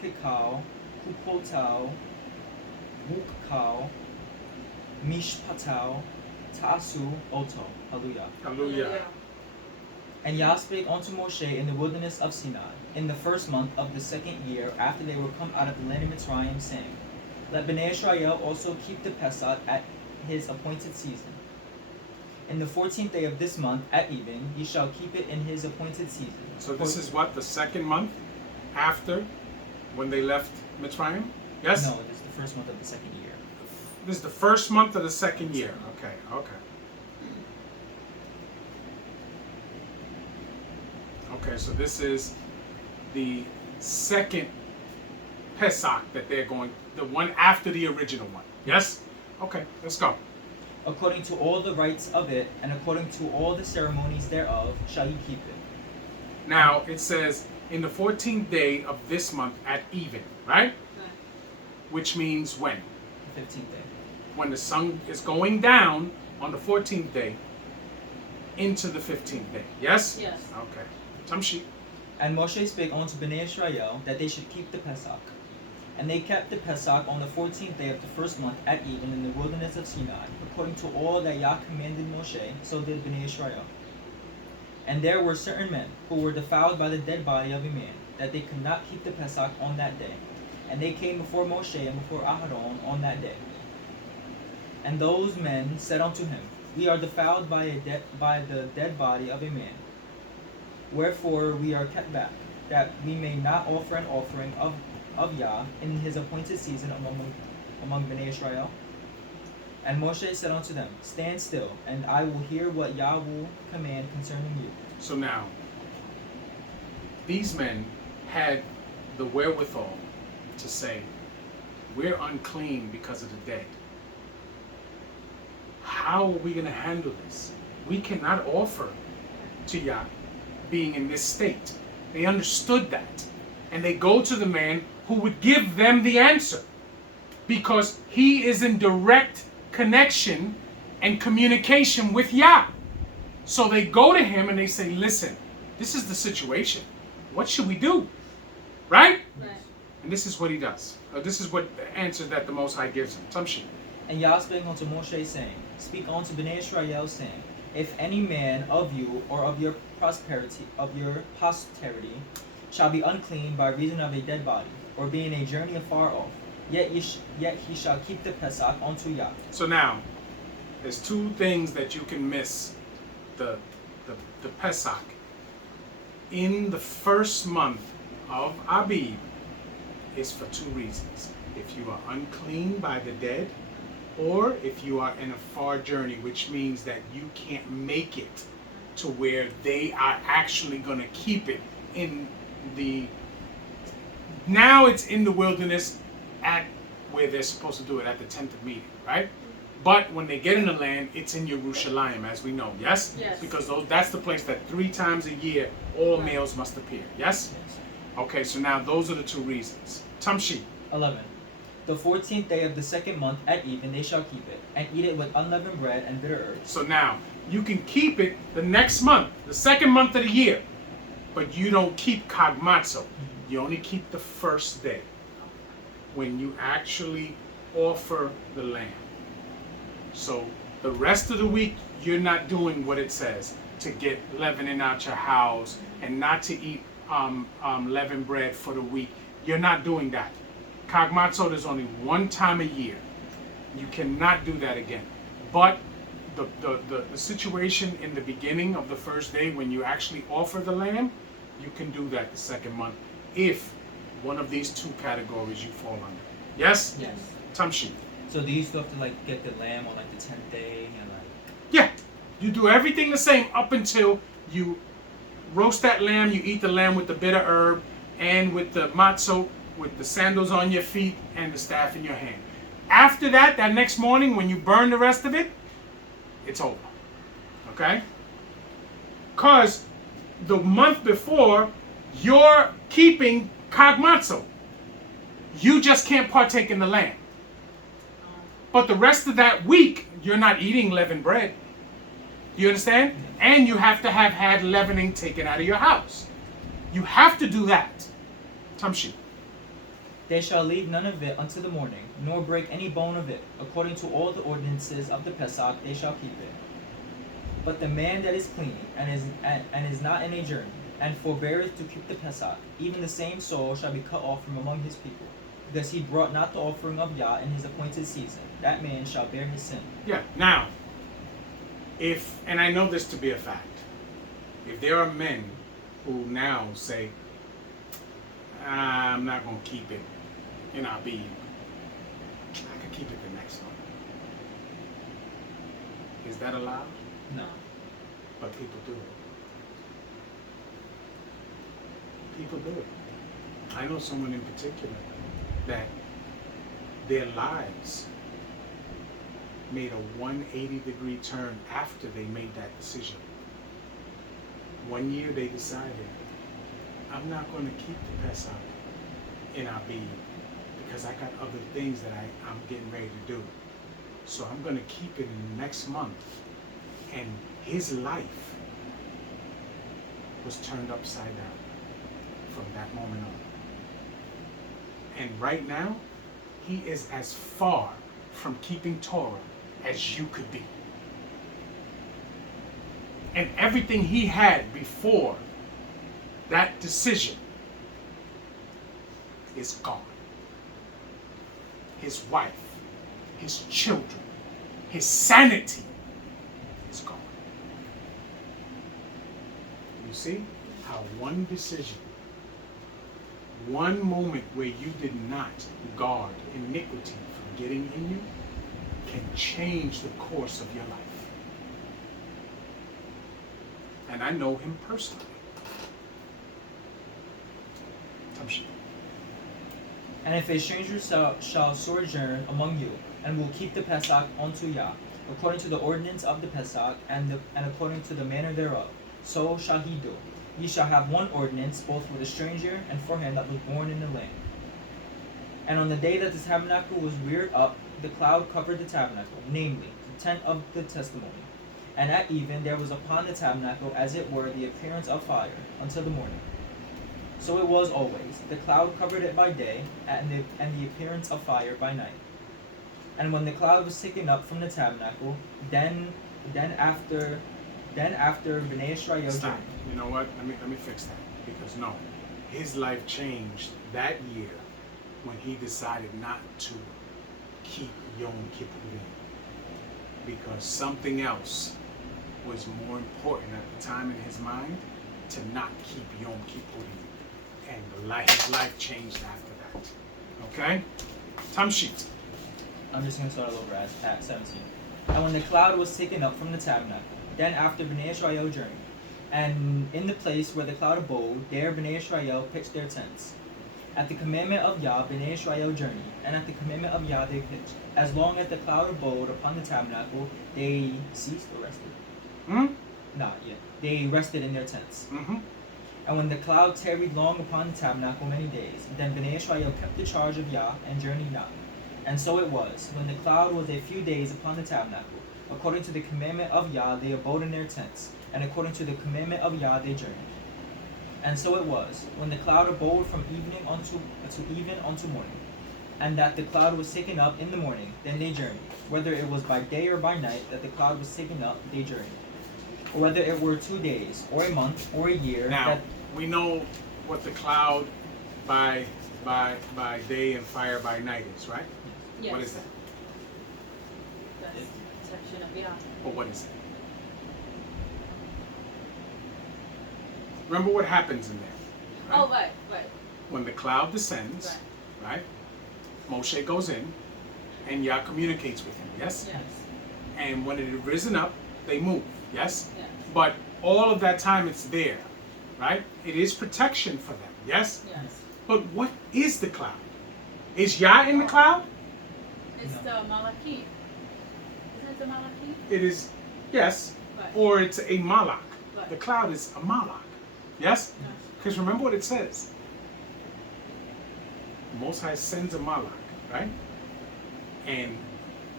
Kikau Kupotau Wukau Mishpatau Ta'asu Oto. Hallelujah. Hallelujah. And Yah spake unto Moshe in the wilderness of Sinai, in the first month of the second year after they were come out of the land of Mitzrayim, saying, Let Bnei Israel also keep the Pesach at his appointed season. In the 14th day of this month, at even, ye shall keep it in his appointed season. So this is what, the second month after when they left Mitzrayim? Yes? No, it is the first month of the second year. This is the first month of the second year. Okay, okay. Okay, so this is the second Pesach that they're going, the one after the original one. Yes? Okay, let's go. According to all the rites of it, and according to all the ceremonies thereof, shall ye keep it. Now, it says, in the 14th day of this month at even, right? Which means when? The 15th day. When the sun is going down on the 14th day into the 15th day. Yes? Yes. Okay. Tamshi. And Moshe spake unto Bnei Israel that they should keep the Pesach. And they kept the Pesach on the 14th day of the first month at even in the wilderness of Sinai, according to all that Yah commanded Moshe, so did Bnei Israel. And there were certain men who were defiled by the dead body of a man, that they could not keep the Pesach on that day. And they came before Moshe and before Aharon on that day. And those men said unto him, We are defiled by the dead body of a man. Wherefore we are kept back, that we may not offer an offering of Yah in his appointed season among Bnei Israel. And Moshe said unto them, Stand still, and I will hear what Yah will command concerning you. So now, these men had the wherewithal to say, we're unclean because of the dead. How are we going to handle this? We cannot offer to Yah being in this state. They understood that. And they go to the man who would give them the answer. because he is in direct connection and communication with Yah. So they go to him and they say, listen, this is the situation. What should we do? Right? Right. And this is what he does. This is what the answer that the Most High gives him. Tamshi. And Yah spake unto Moshe, saying, Speak unto Bnei Israel, saying, If any man of you or of your posterity shall be unclean by reason of a dead body, or being a journey afar off, yet he shall keep the Pesach unto Yah. So now, there's two things that you can miss the Pesach. In the first month of Abib is for two reasons. If you are unclean by the dead, or if you are in a far journey, which means that you can't make it to where they are actually going to keep it in the... Now it's in the wilderness at where they're supposed to do it, at the tent of meeting, right? But when they get in the land, it's in Yerushalayim, as we know, yes? Yes. Because that's the place that 3 times a year all Right. males must appear, yes? Yes. Okay, so now those are the two reasons. Tamshi. 11. The 14th day of the second month at even they shall keep it, and eat it with unleavened bread and bitter herbs. So now, you can keep it the next month, the second month of the year, but you don't keep Kagmatzo. You only keep the first day, when you actually offer the lamb. So the rest of the week, you're not doing what it says, to get leavening out your house, and not to eat leavened bread for the week. You're not doing that. Kagmatzo is only one time a year. You cannot do that again. But the situation in the beginning of the first day, when you actually offer the lamb, you can do that the second month, if one of these two categories you fall under. Yes? Yes. Tamshi. So do you still have to get the lamb on the 10th day and Yeah. You do everything the same up until you roast that lamb, you eat the lamb with the bitter herb and with the matzo, with the sandals on your feet and the staff in your hand. After that, that next morning when you burn the rest of it, it's over. Okay? Because the month before, you're keeping kagmatzo. You just can't partake in the lamb. But the rest of that week, you're not eating leavened bread. You understand? And you have to have had leavening taken out of your house. You have to do that. Tamshi. They shall leave none of it until the morning, nor break any bone of it. According to all the ordinances of the Pesach, they shall keep it. But the man that is clean, and is not in a journey, and forbeareth to keep the Pesach, even the same soul shall be cut off from among his people, because he brought not the offering of Yah in his appointed season. That man shall bear his sin. Yeah. Now, and I know this to be a fact, if there are men who now say, I'm not going to keep it, I could keep it the next one. Is that allowed? No. But people do it. People do it. I know someone in particular that their lives made a 180-degree turn after they made that decision. One year they decided, I'm not going to keep the Pesach in Abib because I got other things that I'm getting ready to do. So I'm going to keep it in the next month. And his life was turned upside down from that moment on. And right now, he is as far from keeping Torah as you could be. And everything he had before that decision is gone. His wife, his children, his sanity is gone. You see how one decision, one moment where you did not guard iniquity from getting in you, can change the course of your life. And I know him personally. And if a stranger shall sojourn among you, and will keep the Pesach unto Yah, according to the ordinance of the Pesach, and according to the manner thereof, so shall he do. Ye shall have one ordinance, both for the stranger and for him that was born in the land. And on the day that the tabernacle was reared up, the cloud covered the tabernacle, namely, the tent of the testimony. And at even there was upon the tabernacle, as it were, the appearance of fire, until the morning. So it was always. The cloud covered it by day, and the appearance of fire by night. And when the cloud was taken up from the tabernacle, then after Bnei Israel Stop. journeyed. You know what? Let me fix that. Because no, his life changed that year when he decided not to keep Yom Kippurim. Because something else was more important at the time in his mind to not keep Yom Kippurim. And his life changed after that. Okay? Time sheet. I'm just going to start all over at 17. And when the cloud was taken up from the tabernacle, then after Bnei Israel journeyed, and in the place where the cloud abode, there Bnei Israel pitched their tents. At the commandment of Yah, Bnei Israel journeyed, and at the commandment of Yah they pitched. As long as the cloud abode upon the tabernacle, they ceased or rested. Not yet. They rested in their tents. Mm-hmm. And when the cloud tarried long upon the tabernacle many days, then Bnei Israel kept the charge of Yah and journeyed not. And so it was, when the cloud was a few days upon the tabernacle, according to the commandment of Yah they abode in their tents, and according to the commandment of Yah they journeyed. And so it was, when the cloud abode from evening unto morning, and that the cloud was taken up in the morning, then they journeyed. Whether it was by day or by night that the cloud was taken up, they journeyed. Or whether it were 2 days, or a month, or a year. Now, we know what the cloud by day and fire by night is, right? Yes. What is that? That's section of Yah. Or what is it? Remember what happens in there. Right? Oh, right. When the cloud descends, right? Moshe goes in, and Yah communicates with him, yes? Yes. And when it had risen up, they move, yes? Yes. But all of that time it's there, right? It is protection for them, yes? Yes. But what is the cloud? Is Yah in the cloud? It's the Malachim. Isn't it the Malachim? It is, yes. Right. Or it's a malach. Right. The cloud is a malach, yes? Yes. Because remember what it says. The Most High sends a malach, right? And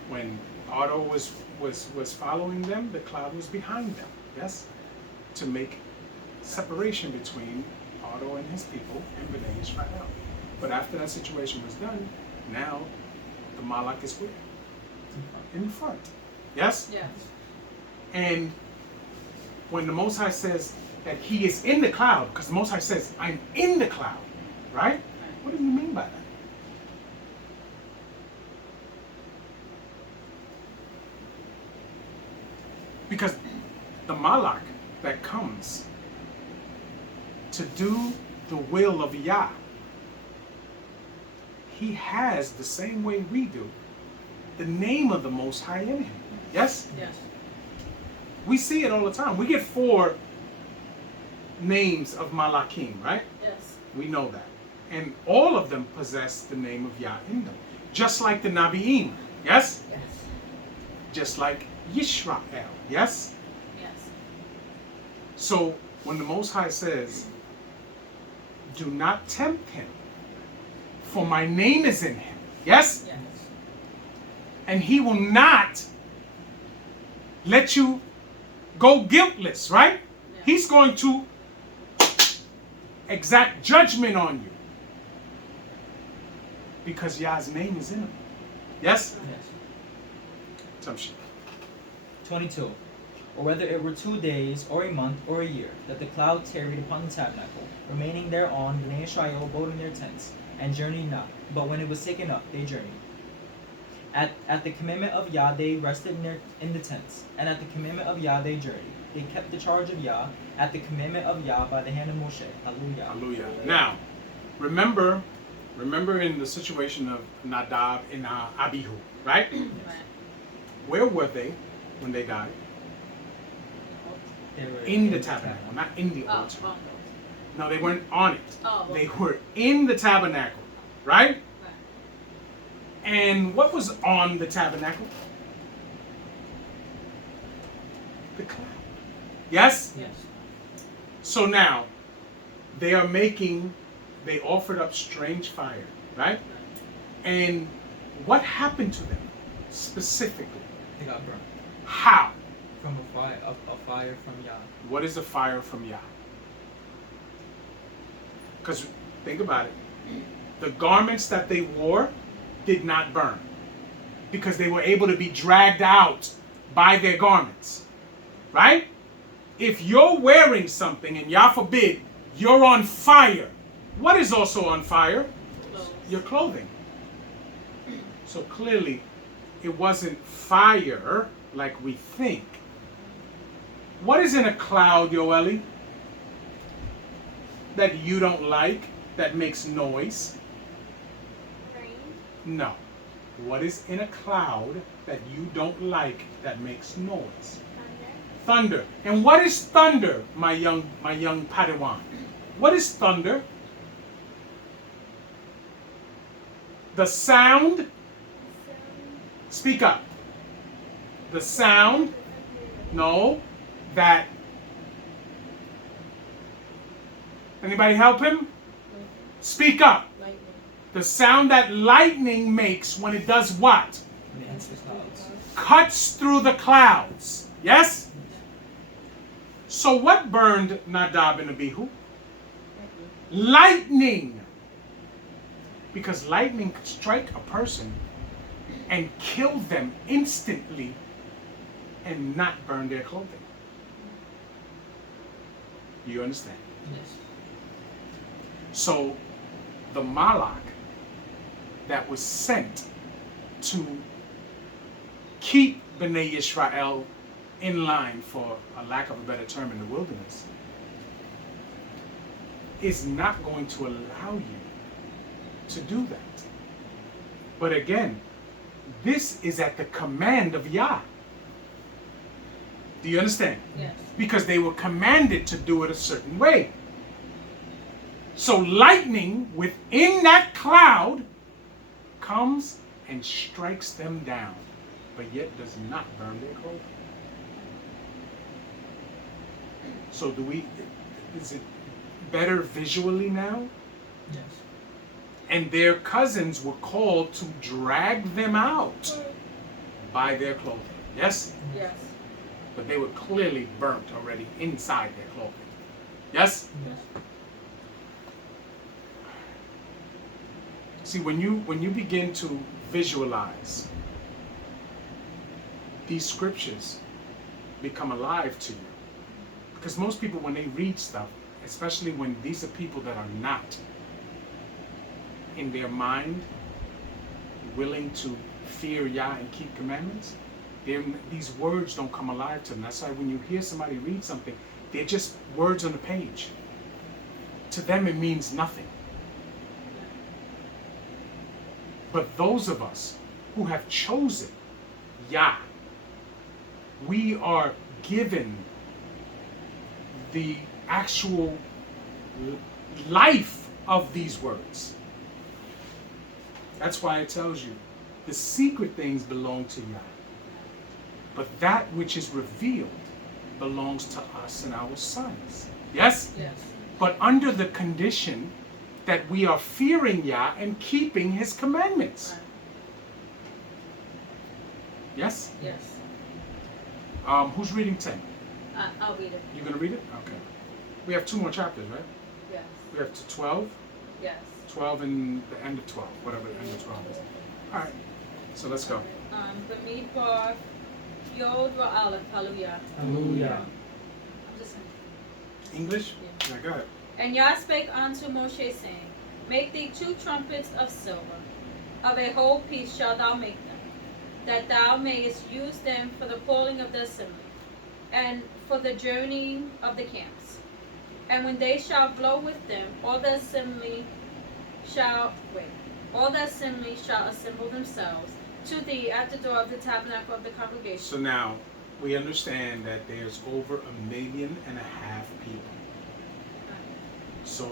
when Otto was following them, the cloud was behind them, yes? To make separation between Otto and his people and Bnei Israel. But after that situation was done, now the malach is where? In the front, yes? Yes. And when the Most High says that he is in the cloud, because the Most High says, I'm in the cloud, right? What do you mean by that? Because the malach that comes to do the will of Yah, he has the same way we do the name of the Most High in him. Yes? Yes. We see it all the time. We get 4 names of Malachim, right? Yes. We know that. And all of them possess the name of Yah in them. Just like the Nabi'im, yes? Yes. Just like Yisrael, yes? Yes. So when the Most High says, do not tempt him, for my name is in him, yes? Yes. And he will not let you go guiltless, right? Yeah. He's going to exact judgment on you. Because Yah's name is in him. Yes? Yes. Some shit. 22. Or whether it were 2 days, or a month, or a year, that the cloud tarried upon the tabernacle, remaining thereon, Bnei Israel abode in their tents, and journeyed not. But when it was taken up, they journeyed. At the commandment of Yah, they rested in the tents, and at the commandment of Yah, they journeyed. They kept the charge of Yah, at the commandment of Yah, by the hand of Moshe. Hallelujah. Hallelujah. Now, remember in the situation of Nadab and Abihu, right? Right. Where were they when they died? They were In the tabernacle, not in the Oh, altar. oh, No, they weren't on it. oh. They were in the tabernacle, right? Right. And what was on the tabernacle? The cloud. Yes? Yes. So now, they offered up strange fire, right? And what happened to them specifically? They got burned How? from a fire from Yah. What is a fire from Yah? Because think about it. The garments that they wore did not burn because they were able to be dragged out by their garments. Right? If you're wearing something and Yah forbid you're on fire, what is also on fire? Clothes. Your clothing. So clearly it wasn't fire like we think. What is in a cloud, Yoeli, that you don't like, that makes noise? Rain. No. What is in a cloud that you don't like, that makes noise? Thunder. Thunder. And what is thunder, my young Padawan? What is thunder? The sound. Speak up. The sound. No. That. Anybody help him? Speak up. Lightning. The sound that lightning makes when it does what? And it hits the clouds. Cuts through the clouds. Yes? So what burned Nadab and Abihu? Lightning. Because lightning could strike a person and kill them instantly and not burn their clothing. You understand? Yes. So the Malak that was sent to keep Bnei Yisrael in line, for a lack of a better term, in the wilderness, is not going to allow you to do that. But again, this is at the command of Yah. Do you understand? Yes. Because they were commanded to do it a certain way. So lightning within that cloud comes and strikes them down, but yet does not burn their clothing. So is it better visually now? Yes. And their cousins were called to drag them out by their clothing. Yes? Yes. But they were clearly burnt already inside their clothing. Yes? Yes. See, when you begin to visualize, these scriptures become alive to you. Because most people, when they read stuff, especially when these are people that are not in their mind willing to fear Yah and keep commandments, these words don't come alive to them. That's why when you hear somebody read something, they're just words on the page. To them, it means nothing. But those of us who have chosen Yah, we are given the actual life of these words. That's why it tells you the secret things belong to Yah. But that which is revealed belongs to us and our sons. Yes? Yes. But under the condition that we are fearing Yah and keeping His commandments. Right. Yes? Yes. Who's reading 10? I'll read it. You gonna read it? Okay. We have 2 more chapters, right? Yes. We have to 12, Yes. 12 and the end of 12, whatever the end of 12 is. All right. So let's go. Bimeedbar, Yod Ra'aleph, hallelujah. Hallelujah. I'm just English? Yeah. Yeah, go ahead. And Yah spake unto Moshe, saying, Make thee 2 trumpets of silver, of a whole piece shalt thou make them, that thou mayest use them for the calling of the assembly, and for the journeying of the camps. And when they shall blow with them, all the assembly shall assemble themselves to thee at the door of the tabernacle of the congregation. So now we understand that there's over 1.5 million people. So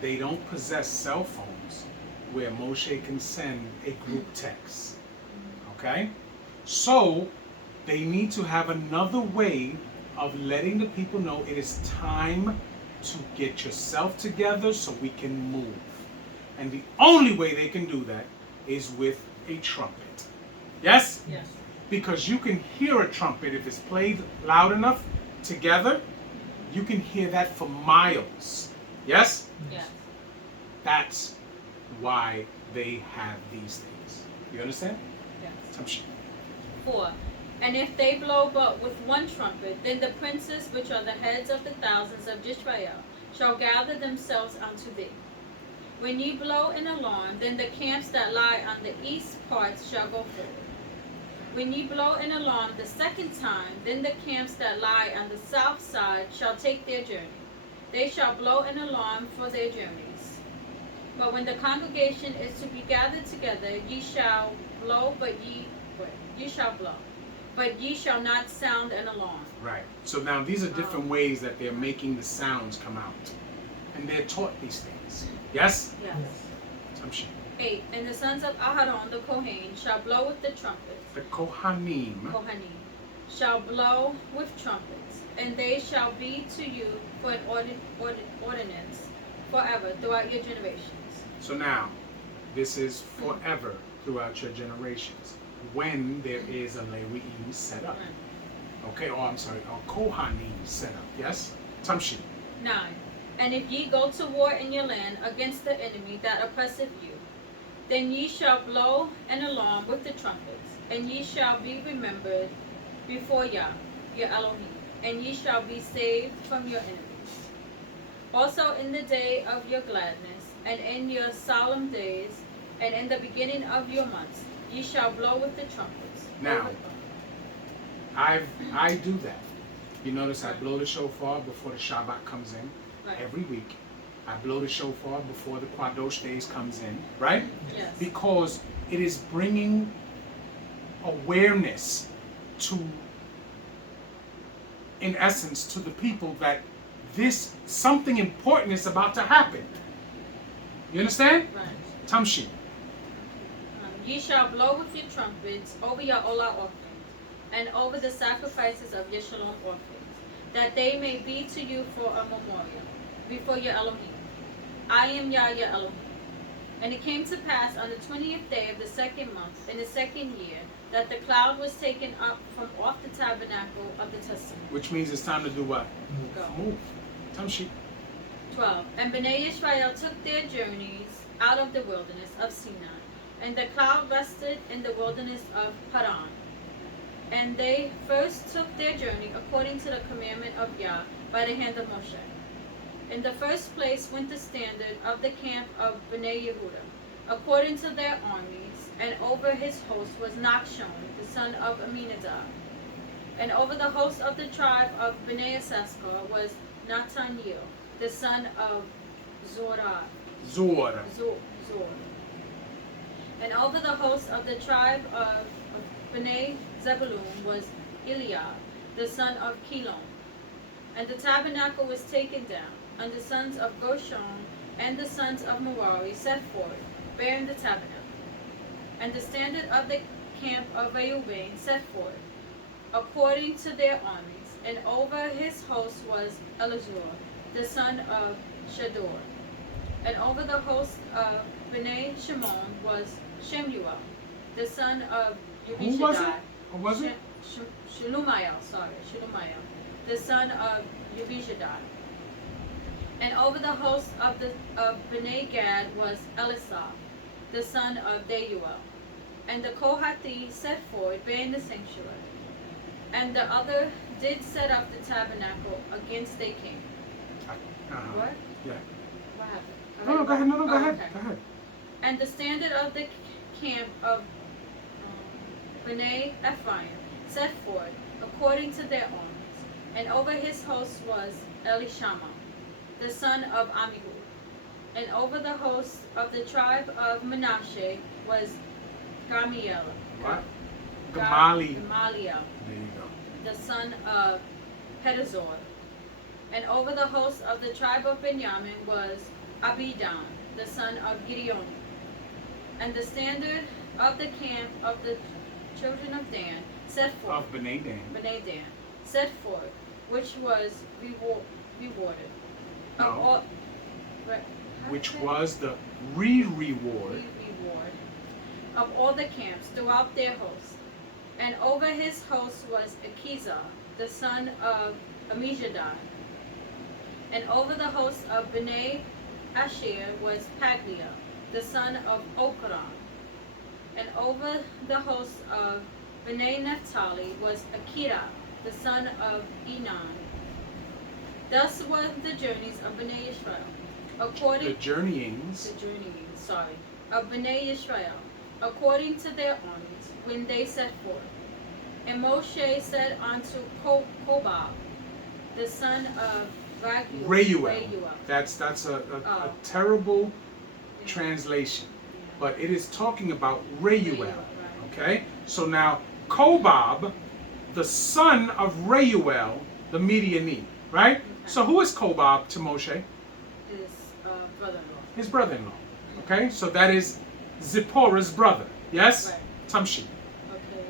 they don't possess cell phones where Moshe can send a group text. Okay? So they need to have another way of letting the people know it is time to get yourself together so we can move. And the only way they can do that is with a trumpet. Yes? Yes. Because you can hear a trumpet if it's played loud enough together. You can hear that for miles. Yes? Yes. That's why they have these things. You understand? Yes. Some shit. 4. And if they blow but with one trumpet, then the princes which are the heads of the thousands of Israel shall gather themselves unto thee. When ye blow an alarm, then the camps that lie on the east parts shall go forward. When ye blow an alarm the second time, then the camps that lie on the south side shall take their journey. They shall blow an alarm for their journeys. But when the congregation is to be gathered together, ye shall blow, but ye shall not sound an alarm. Right. So now these are different ways that they're making the sounds come out. And they're taught these things. Yes? Yes. Some shit. 8. And the sons of Aharon the Kohen shall blow with the trumpets. The Kohanim. Kohanim shall blow with trumpets, and they shall be to you for an ordinance forever throughout your generations. So now, this is forever throughout your generations. When there is a Lewi'im set up. Okay, a Kohanim set up. Yes? Tamshi. 9. And if ye go to war in your land against the enemy that oppresseth you, then ye shall blow an alarm with the trumpets, and ye shall be remembered before Yah, your Elohim, and ye shall be saved from your enemies. Also in the day of your gladness, and in your solemn days, and in the beginning of your months, ye shall blow with the trumpets. Now, I do that. You notice I blow the shofar before the Shabbat comes in. Right. Every week. I blow the shofar before the Kwadosh days comes in, right? Yes. Because it is bringing awareness to, in essence, to the people that something important is about to happen. You understand? Right. Tamshi. Ye shall blow with your trumpets over your Olah offerings, and over the sacrifices of your Shalom offerings, that they may be to you for a memorial before your Elohim. I am Yah, your Elohim. And it came to pass on the 20th day of the second month, in the second year, that the cloud was taken up from off the tabernacle of the testament. Which means it's time to do what? Go. Move. Tamshi. 12. And Bnei Yisrael took their journeys out of the wilderness of Sinai, and the cloud rested in the wilderness of Paran. And they first took their journey according to the commandment of Yah by the hand of Moshe. In the first place went the standard of the camp of Bnei Yehuda, according to their armies, and over his host was Nachshon, the son of Aminadab. And over the host of the tribe of Bnei Issachar was Nathaniel, the son of Zorah. Zor. Zor. And over the host of the tribe of Bnei Zebulun was Eliab, the son of Kilon. And the tabernacle was taken down, and the sons of Gershon and the sons of Merari set forth, bearing the tabernacle. And the standard of the camp of Reuben set forth, according to their armies. And over his host was Elazar, the son of Shador. And over the host of Bnei Shimon was Shemuel, the son of Who was it? Yehishadai. Who was it? Shelumiel, the son of Yehishadai. And over the host of Bnei Gad was Elisah, the son of Deuel. And the Kohathi set forward, bearing the sanctuary. And the other did set up the tabernacle against they came. What? Yeah. What happened? No, go ahead. No, go ahead. Okay. Go ahead. And the standard of the camp of Bnei Ephraim set forth, according to their armies. And over his host was Elishama, the son of Amihud. And over the host of the tribe of Manasseh was Gamaliel. What? Gamaliel. Gamaliel, There you go. the son of Pedazor. And over the host of the tribe of Benjamin was Abidan, the son of Gideon. And the standard of the camp of the children of Dan set forth. Of B'nai Dan. B'nai Dan set forth, which was rewarded. No. Of all, right, how Which to say? was the reward Reward of all the camps throughout their hosts. And over his host was Achizar, the son of Ammishaddai. And over the host of Bnei Asher was Pagliah, the son of Okran. And over the host of Bnei Naphtali was Akira, the son of Enan. Thus were the journeys of Bnei Israel, according The journeyings. of Bnei Israel, according to their armies, when they set forth. And Moshe said unto Hobab, the son of Reuel. That's a Oh. terrible translation, but it is talking about Reuel. Right. Okay, so now Kobab, the son of Reuel, the Midianite, right? Okay. So who is Kobab to Moshe? His brother-in-law. His brother-in-law. Okay, so that is Zipporah's brother. Yes? Right. Tamshi. Okay,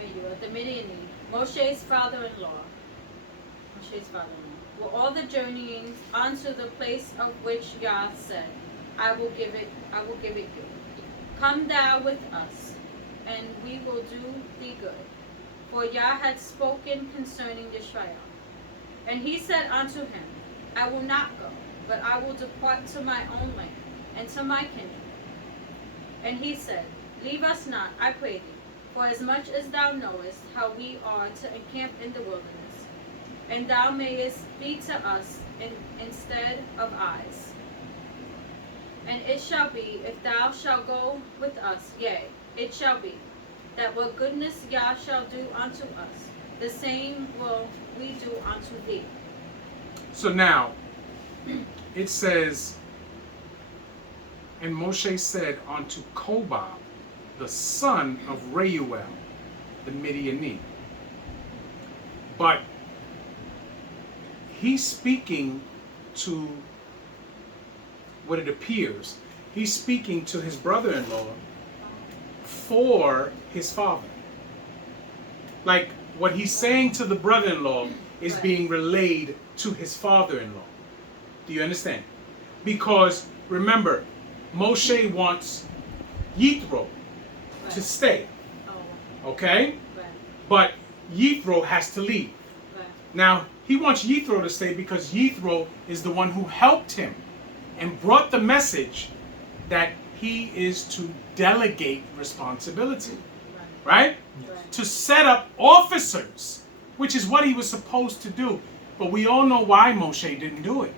here you are. The Midianite, Moshe's father-in-law, were all the journeyings unto the place of which Yah said, I will give it you. Come thou with us, and we will do thee good. For Yah had spoken concerning Israel. And he said unto him, I will not go, but I will depart to my own land, and to my kindred. And he said, Leave us not, I pray thee, for as much as thou knowest how we are to encamp in the wilderness, and thou mayest be to us instead of eyes. And it shall be, if thou shalt go with us, yea, it shall be, that what goodness Yah shall do unto us, the same will we do unto thee. So now, it says, and Moshe said unto Kobab, the son of Reuel, the Midianite. But he's speaking to what it appears. He's speaking to his brother-in-law for his father. Like what he's saying to the brother-in-law is Right. being relayed to his father-in-law. Do you understand? Because remember, Moshe wants Yithro to stay, Oh, okay? right, But Yithro has to leave. right. Now, he wants Yithro to stay because Yithro is the one who helped him and brought the message that he is to delegate responsibility, right? Right. To set up officers, which is what he was supposed to do. But we all know why Moshe didn't do it,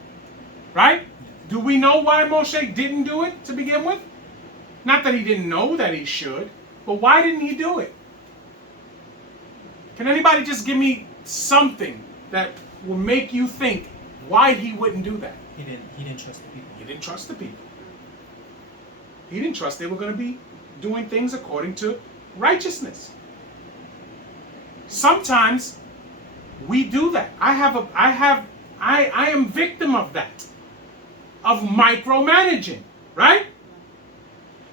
right? Do we know why Moshe didn't do it to begin with? Not that he didn't know that he should, but why didn't he do it? Can anybody just give me something that will make you think why he wouldn't do that? He didn't trust the people. He didn't trust the people. He didn't trust they were going to be doing things according to righteousness. Sometimes we do that. I am victim of that. Of micromanaging, right?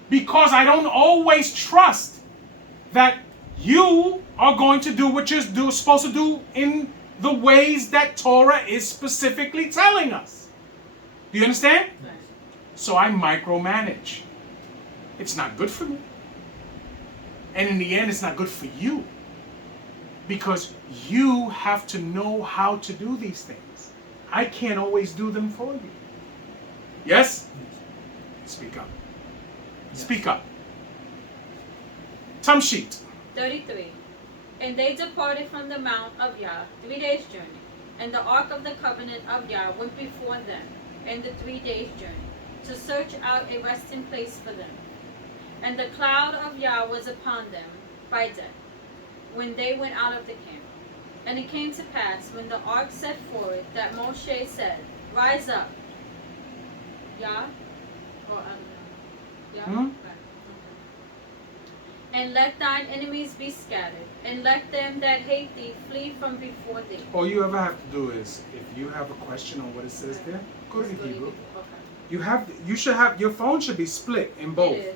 Because I don't always trust that you are going to do what you're supposed to do in the ways that Torah is specifically telling us. Do you understand? Right. So I micromanage. It's not good for me. And in the end, it's not good for you. Because you have to know how to do these things. I can't always do them for you. Yes? Speak up. Yes. Speak up. Tamshit. 33. And they departed from the mount of Yah 3 days' journey. And the ark of the covenant of Yah went before them in the 3 days' journey, to search out a resting place for them. And the cloud of Yah was upon them by day, when they went out of the camp. And it came to pass, when the ark set forward, that Moshe said, Rise up, Yah, or Yah, Hmm? Right. And let thine enemies be scattered, and let them that hate thee flee from before thee. All you ever have to do is, if you have a question on what it says there, go to the Hebrew. You should have, your phone should be split in both. It is.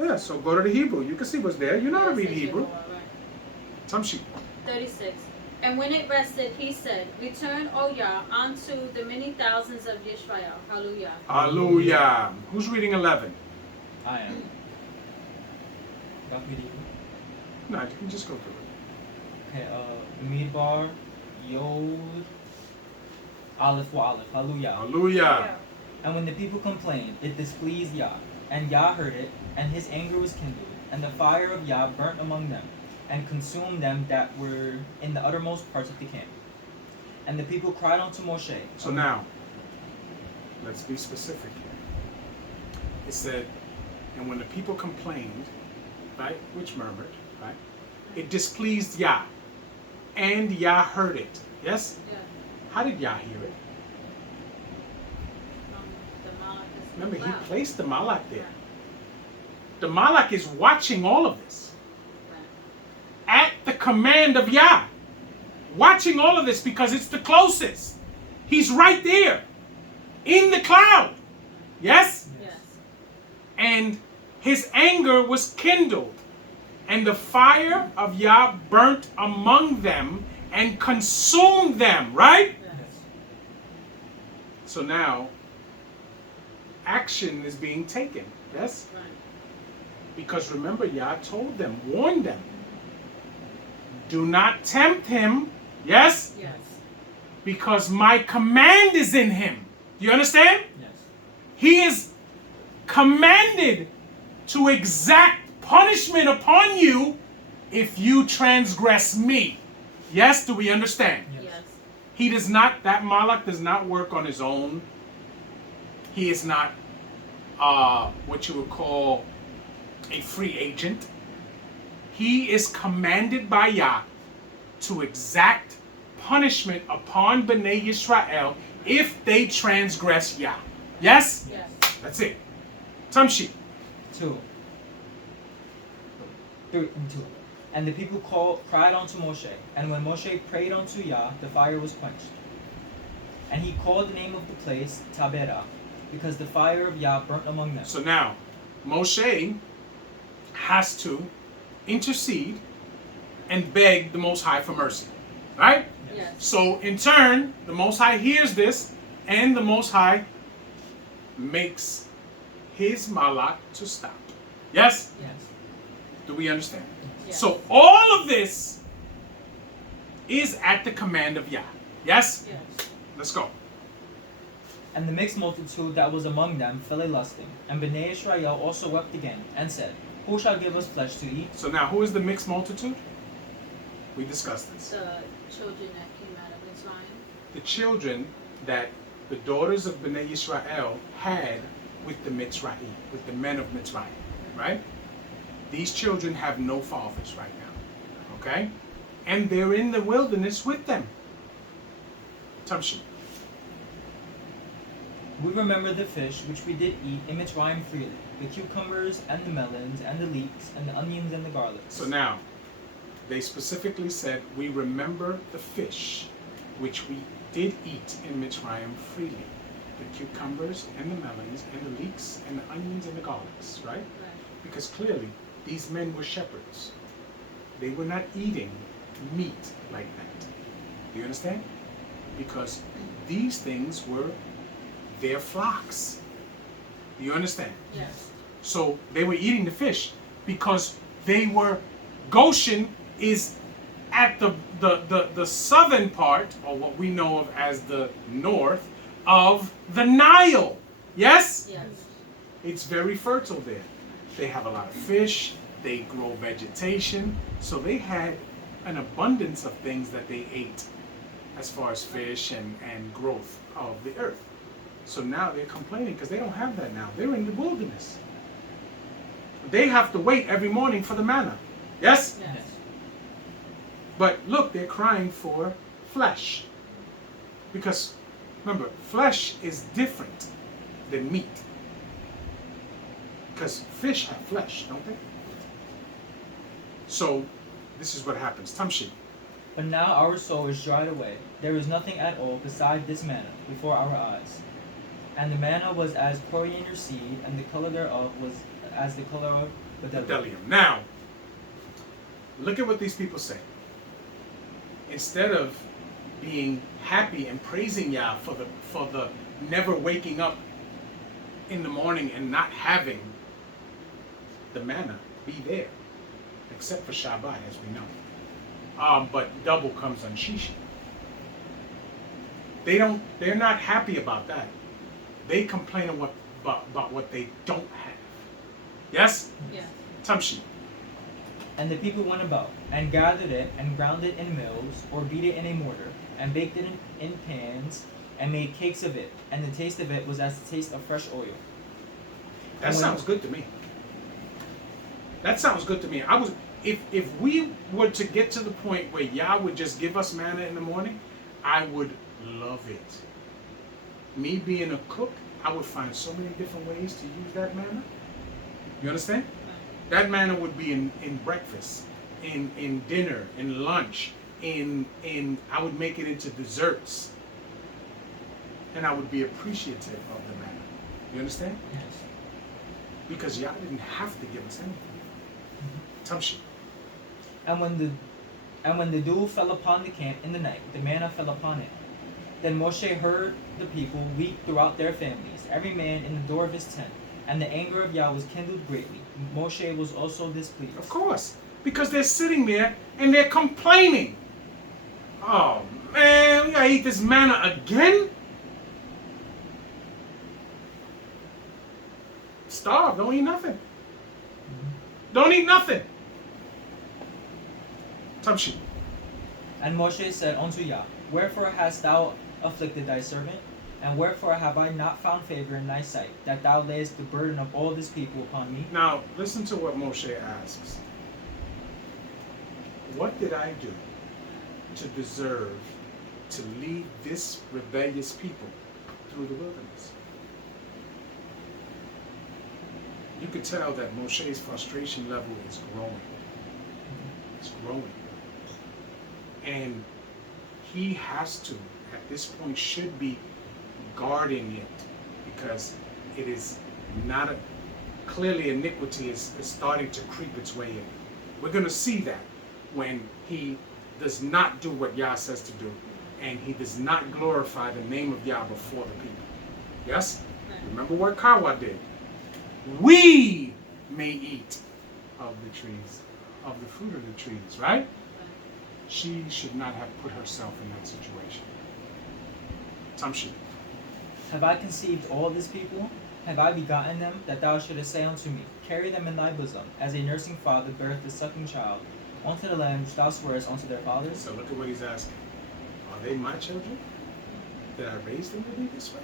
Yeah, so go to the Hebrew. You can see what's there. You know how to read Yes, Hebrew. you are, right. Tamshit. 36. And when it rested, he said, Return, O Yah, unto the many thousands of Yisrael. Hallelujah. Hallelujah. Who's reading 11? I am. Y'all can read it. No, you can just go through it. Okay, Bimeedbar, Yod, Aleph wa Aleph, Hallelujah. Hallelujah. And when the people complained, it displeased Yah. And Yah heard it, and his anger was kindled. And the fire of Yah burnt among them, and consumed them that were in the uttermost parts of the camp. And the people cried unto Moshe. So now, let's be specific here. It said, and when the people complained, right, which murmured, right, it displeased Yah, and Yah heard it. Yes? Yeah. How did Yah hear it? The Malach is Remember, he cloud. placed the Malach there. The Malach is watching all of this at the command of Yah. Watching all of this because it's the closest. He's right there in the cloud. Yes? Yes. And his anger was kindled, and the fire of Yah burnt among them and consumed them, right? Yes. So now, action is being taken, yes? Right. Because remember, Yah told them, warned them, do not tempt him, yes? Yes. Because my command is in him. Do you understand? Yes. He is commanded to exact punishment upon you if you transgress me. Yes, do we understand? Yes. He does not, that Malach does not work on his own. He is not what you would call a free agent. He is commanded by Yah to exact punishment upon Bnei Yisrael if they transgress Yah. Yes? Yes. That's it. Tamshi. 2. 3 and 2. And the people cried unto Moshe. And when Moshe prayed unto Yah, the fire was quenched. And he called the name of the place Taberah, because the fire of Yah burnt among them. So now, Moshe has to intercede and beg the Most High for mercy. Right? Yes. So in turn, the Most High hears this, and the Most High makes his Malach to stop. Yes? Yes. Do we understand? Yes. So all of this is at the command of Yah. Yes? Yes. Let's go. And the mixed multitude that was among them fell a lusting. And Bnei Israel also wept again, and said, Who shall give us flesh to eat? So now, who is the mixed multitude? We discussed this. The children that came out of Mitzrayim. The children that the daughters of Bnei Israel had with the Mitzrayim, with the men of Mitzrayim, right? These children have no fathers right now, okay? And they're in the wilderness with them. Tamshi. We remember the fish which we did eat in Mitzrayim freely, the cucumbers and the melons and the leeks and the onions and the garlics. So now, they specifically said, we remember the fish which we did eat in Mitzrayim freely. The cucumbers and the melons and the leeks and the onions and the garlics, right? Right. Because clearly, these men were shepherds. They were not eating meat like that. Do you understand? Because these things were their flocks. Do you understand? Yes. So they were eating the fish because they were, Goshen is at the southern part, or what we know of as the north, of the Nile. Yes? Yes. It's very fertile there. They have a lot of fish, they grow vegetation, so they had an abundance of things that they ate as far as fish and growth of the earth. So now they're complaining because they don't have that now. They're in the wilderness. They have to wait every morning for the manna. Yes? Yes. But look, they're crying for flesh. Because remember, flesh is different than meat. Because fish have flesh, don't they? So this is what happens. Tamshi. But now our soul is dried away. There is nothing at all beside this manna before our eyes. And the manna was as coriander seed, and the color thereof was as the color of bdellium. Bdellium. Now, look at what these people say. Instead of being happy and praising Yah for the never waking up in the morning and not having the manna be there, except for Shabbat, as we know. But double comes on Shishi. They're not happy about that. They complain about what they don't have. Yes? Yeah. Tamshi. And the people went about, and gathered it, and ground it in mills, or beat it in a mortar, and baked it in pans, and made cakes of it. And the taste of it was as the taste of fresh oil. That sounds good to me. That sounds good to me. If we were to get to the point where Yah would just give us manna in the morning, I would love it. Me being a cook, I would find so many different ways to use that manna. You understand? That manna would be in breakfast, in dinner, in lunch, in I would make it into desserts. And I would be appreciative of the manna. You understand? Yes. Because Yah didn't have to give us anything. Tamshi. And when the dew fell upon the camp in the night, the manna fell upon it. Then Moshe heard the people weep throughout their families, every man in the door of his tent. And the anger of Yah was kindled greatly. Moshe was also displeased. Of course. Because they're sitting there and they're complaining. Oh man, we gotta eat this manna again? Starve, don't eat nothing. Don't eat nothing. Tamshi. And Moshe said unto Yah, Wherefore hast thou afflicted thy servant? And wherefore have I not found favor in thy sight, that thou layest the burden of all this people upon me? Now, listen to what Moshe asks. What did I do to deserve to lead this rebellious people through the wilderness? You could tell that Moshe's frustration level is growing. It's growing. And he has to, at this point, should be guarding it, because it is not clearly iniquity is starting to creep its way in. We're going to see that when he does not do what Yah says to do, and he does not glorify the name of Yah before the people. Yes? Remember what Kawa did. We may eat of the trees, of the fruit of the trees, right? She should not have put herself in that situation. Tamshi. Have I conceived all this people? Have I begotten them, that thou shouldest say unto me, Carry them in thy bosom, as a nursing father beareth the sucking child, unto the land which thou swearest unto their fathers? So look at what he's asking. Are they my children? Did I raise them to be this way?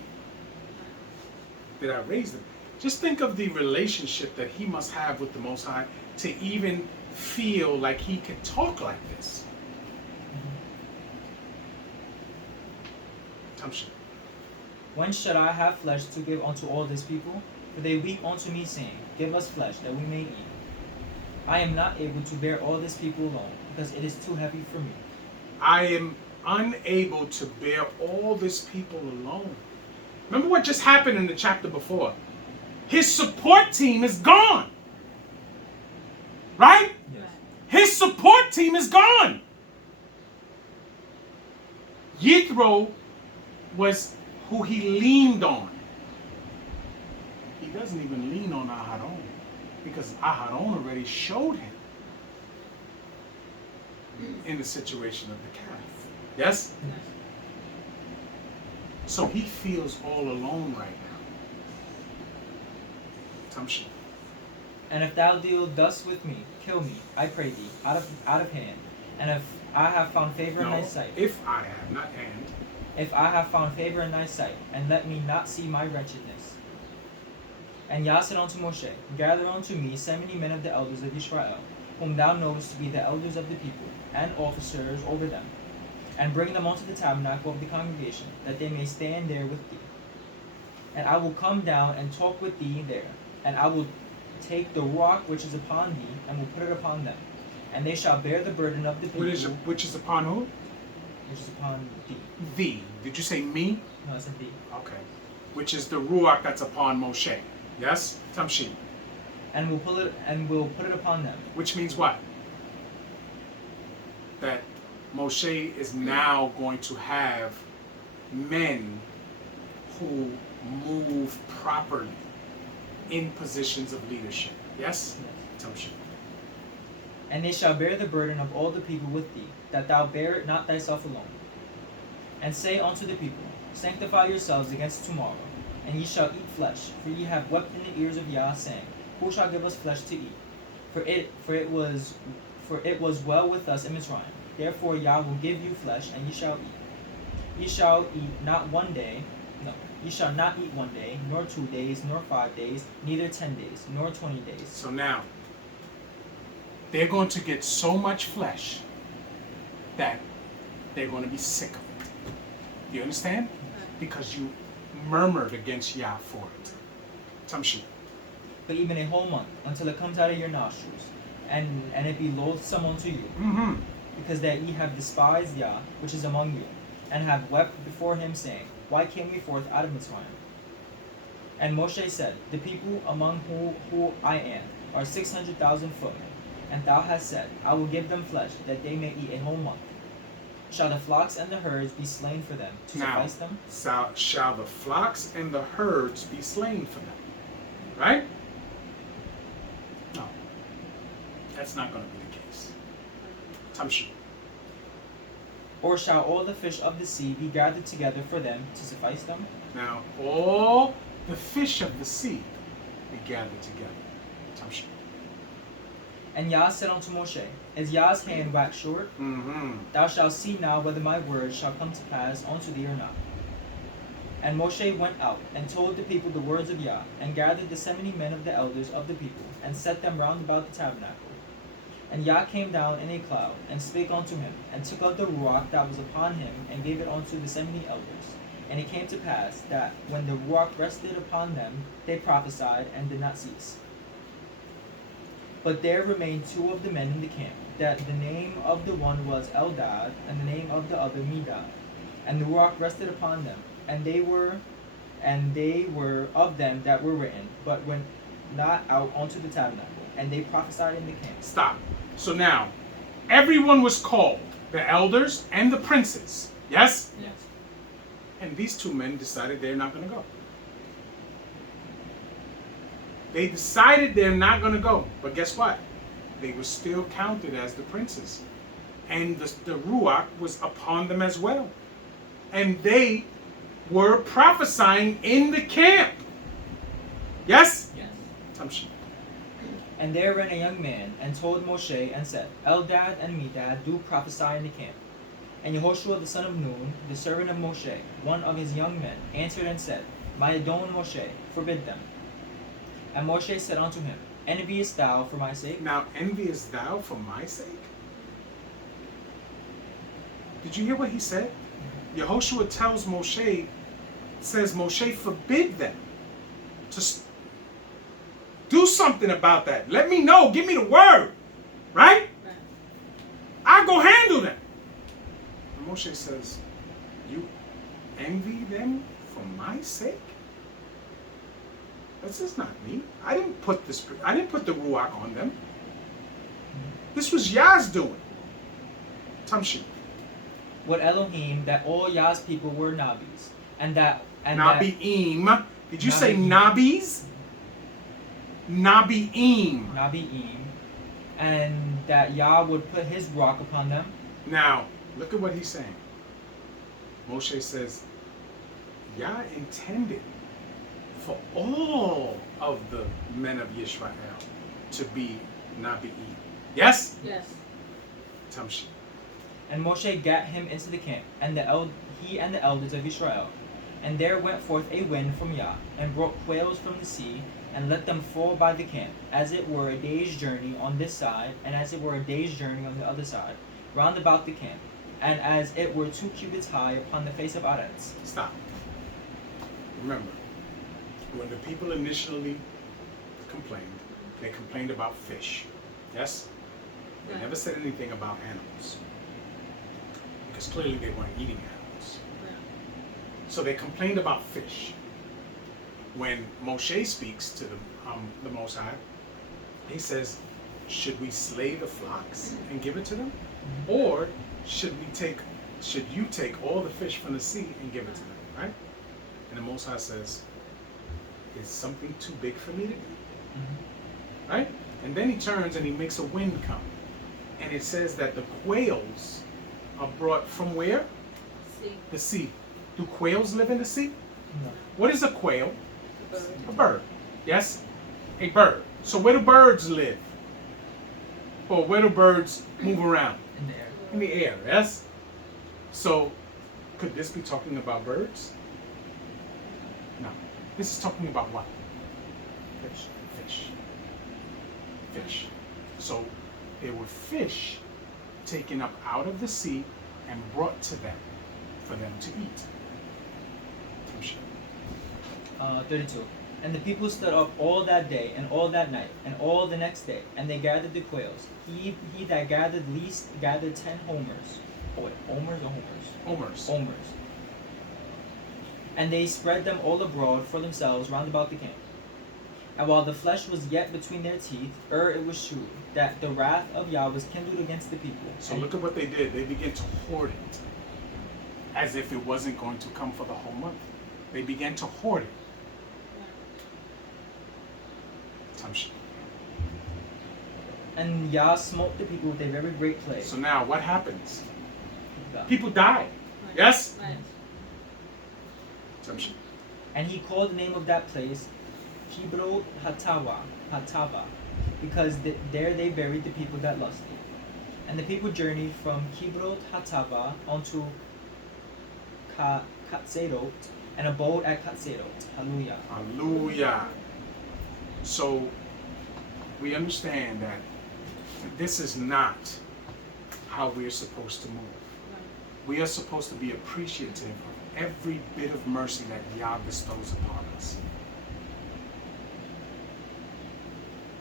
Did I raise them? Just think of the relationship that he must have with the Most High to even feel like he could talk like this. Tamshi. When should I have flesh to give unto all this people? For they weep unto me, saying, Give us flesh, that we may eat. I am not able to bear all this people alone, because it is too heavy for me. I am unable to bear all this people alone. Remember what just happened in the chapter before? His support team is gone. Right? Yes. His support team is gone. Yithro was who he leaned on. He doesn't even lean on Aharon, because Aharon already showed him in the situation of the calf. Yes? So he feels all alone right now. Tamshi. And if thou deal thus with me, kill me, I pray thee, out of hand. And if I have found favor in thy sight, if I have, not and. if I have found favor in thy sight, and let me not see my wretchedness. And Yah said unto Moshe, Gather unto me 70 men of the elders of Israel, whom thou knowest to be the elders of the people, and officers over them, and bring them unto the tabernacle of the congregation, that they may stand there with thee. And I will come down and talk with thee there, and I will take the rock which is upon thee, and will put it upon them, and they shall bear the burden of the people. Which is upon who? Which is upon thee. Thee. Did you say me? No, it's a thee. Okay. Which is the ruach that's upon Moshe. Yes? Tamshi. And will put it upon them. Which means what? That Moshe is now going to have men who move properly in positions of leadership. Yes? Tamshi. And they shall bear the burden of all the people with thee, that thou bear it not thyself alone. And say unto the people, Sanctify yourselves against tomorrow, and ye shall eat flesh, for ye have wept in the ears of Yah, saying, Who shall give us flesh to eat? For it was well with us in Mitzrayim. Therefore Yah will give you flesh, and ye shall eat. Ye shall eat not 1 day, ye shall not eat 1 day, nor 2 days, nor 5 days, neither 10 days, nor 20 days. So now, they're going to get so much flesh that they're going to be sick of it. Do you understand? Because you murmured against Yah for it. Tamshi. But even a whole month, until it comes out of your nostrils, and it be loathsome unto you, Mm-hmm. because that ye have despised Yah, which is among you, and have wept before him, saying, Why came we forth out of Mitzrayim? And Moshe said, The people among who I am are 600,000 footmen, and thou hast said, I will give them flesh, that they may eat a whole month. Shall the flocks and the herds be slain for them, to Now, suffice them? shall the flocks and the herds be slain for them? Right? No. That's not going to be the case. Tamshi. Or shall all the fish of the sea be gathered together for them, to suffice them? Now, all the fish of the sea be gathered together. Tamshi. And Yah said unto Moshe, Is Yah's hand waxed short? Mm-hmm. Thou shalt see now whether my words shall come to pass unto thee or not. And Moshe went out, and told the people the words of Yah, and gathered the 70 men of the elders of the people, and set them round about the tabernacle. And Yah came down in a cloud, and spake unto him, and took out the ruach that was upon him, and gave it unto the 70 elders. And it came to pass, that when the ruach rested upon them, they prophesied, and did not cease. But there remained 2 of the men in the camp, that the name of the one was Eldad, and the name of the other Medad. And the ruach rested upon them, and they were of them that were written, but went not out unto the tabernacle, and they prophesied in the camp. Stop. So now, everyone was called, the elders and the princes. Yes? Yes. And these 2 men decided they're not going to go. They decided they're not going to go. But guess what? They were still counted as the princes. And the Ruach was upon them as well. And they were prophesying in the camp. Yes? Yes. Tamshi. And there ran a young man, and told Moshe, and said, Eldad and Medad do prophesy in the camp. And Yehoshua the son of Nun, the servant of Moshe, one of his young men, answered and said, My Adon Moshe, forbid them. And Moshe said unto him, Enviest thou for my sake? Now, enviest thou for my sake? Did you hear what he said? Yehoshua tells Moshe, says, Moshe, forbid them to do something about that. Let me know. Give me the word. Right? I'll go handle them. And Moshe says, you envy them for my sake? This is not me. I didn't put the ruach on them. This was Yah's doing. Tamshi. What Elohim, that all Yah's people were Nabis, and Nabi'im. Did you say Nabi'im. Nabis? Nabi'im. Nabi'im, and that Yah would put his rock upon them. Now, look at what he's saying. Moshe says, Yah intended for all of the men of Yisrael to be Nabi'im. Yes? Yes. Tamshi. And Moshe gat him into the camp, and he and the elders of Israel. And there went forth a wind from Yah, and brought quails from the sea, and let them fall by the camp, as it were a day's journey on this side, and as it were a day's journey on the other side, round about the camp, and as it were 2 cubits high upon the face of Aretz. Stop. Remember, when the people initially complained, they complained about fish. Yes? They never said anything about animals. Because clearly they weren't eating animals. So they complained about fish. When Moshe speaks to the Most High, he says, should we slay the flocks and give it to them? Or should you take all the fish from the sea and give it to them, right? And the Most High says, is something too big for me to do? Right? And then he turns and he makes a wind come. and it says that the quails are brought from where? See. The sea. Do quails live in the sea? No. What is a quail? The bird. A bird. Yes? A bird. So where do birds live? Or where do birds move around? In the air. In the air, yes? So, could this be talking about birds? No. This is talking about what? Fish. Fish. Fish. So, there were fish taken up out of the sea and brought to them for them to eat. 32. And the people stood up all that day and all that night and all the next day, and they gathered the quails. He that gathered least gathered 10 homers. Oh wait, homers or homers? Omers. Homers. And they spread them all abroad for themselves round about the camp. And while the flesh was yet between their teeth, it was true that the wrath of Yah was kindled against the people. So look at what they did. They began to hoard it as if it wasn't going to come for the whole month. They began to hoard it. Tamshi. And Yah smote the people with a very great plague. So now what happens? God. People die. Right. Yes? Right. Tamshi. And he called the name of that place Kibrot Hatava, because there they buried the people that lusted. And the people journeyed from Kibrot Hatava onto Katsedot, and abode at Katsedot. Hallelujah. Hallelujah. So we understand that this is not how we're supposed to move. We are supposed to be appreciative of every bit of mercy that Yah bestows upon us.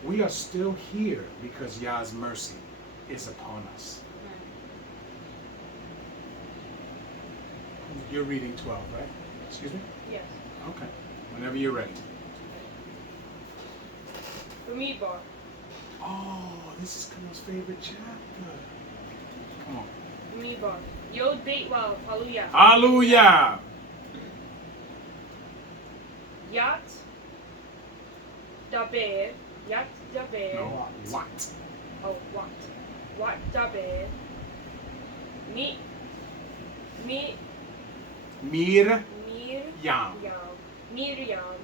We are still here because Yah's mercy is upon us. You're reading 12, right? Excuse me? Yes. Okay. Whenever you're ready. Bimeedbar. Oh, this is Camille's favorite chapter. Come on. Bimeedbar. Yod Beit Wav. Hallelujah. Hallelujah. Yat Daber. Yat Daber. No, what? Oh, what? What Daber. Mi. Mir Mir. Yam. Miriam.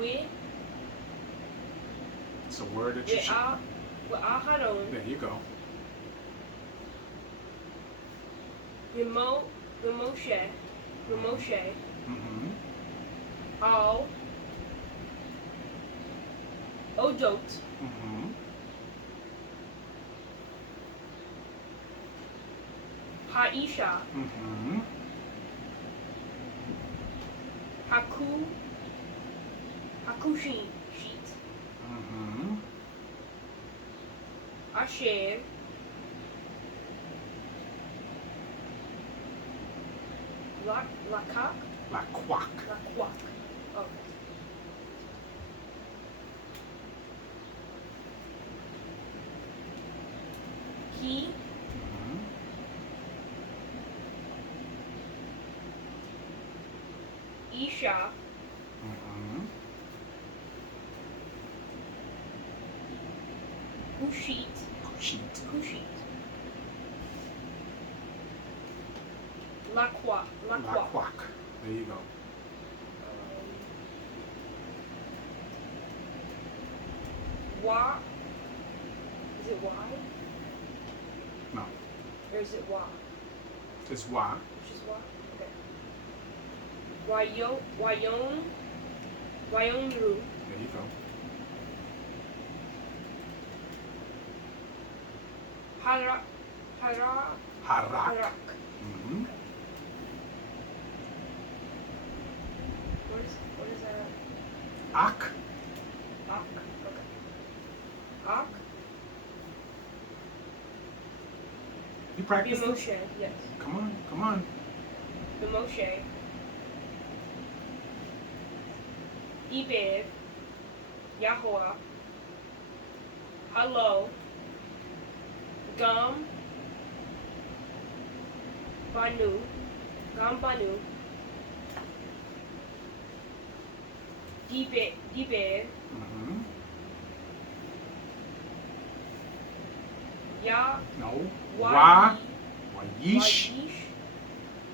We. It's a word that you should. Aharon. There you go. Moshe. Mm-hmm. Al. Odot. Mm-hmm. Haisha. Mm-hmm. Hakushin. Sheet. Mm-hmm. Asher. Lakak. Like quack. Lakwak. Oh. He. Mm-hmm. Isha. Mm-hmm. Kushit. Kushit. Lakwak. Quack. There you go. Wa. Is it Y? No. Or is it Y? It's why. Which is Y? Okay. Wayonru. There you go. Harak. Harak. Mm-hmm. What is that? Ak. Ak. Okay. Ak. You practice this? Bimoshe. Yes. Come on. Bimoshe. Eber. Yahweh. Hello. Gam. Banu. Diber. Mm-hmm. Ya. No. Wa. Wayish.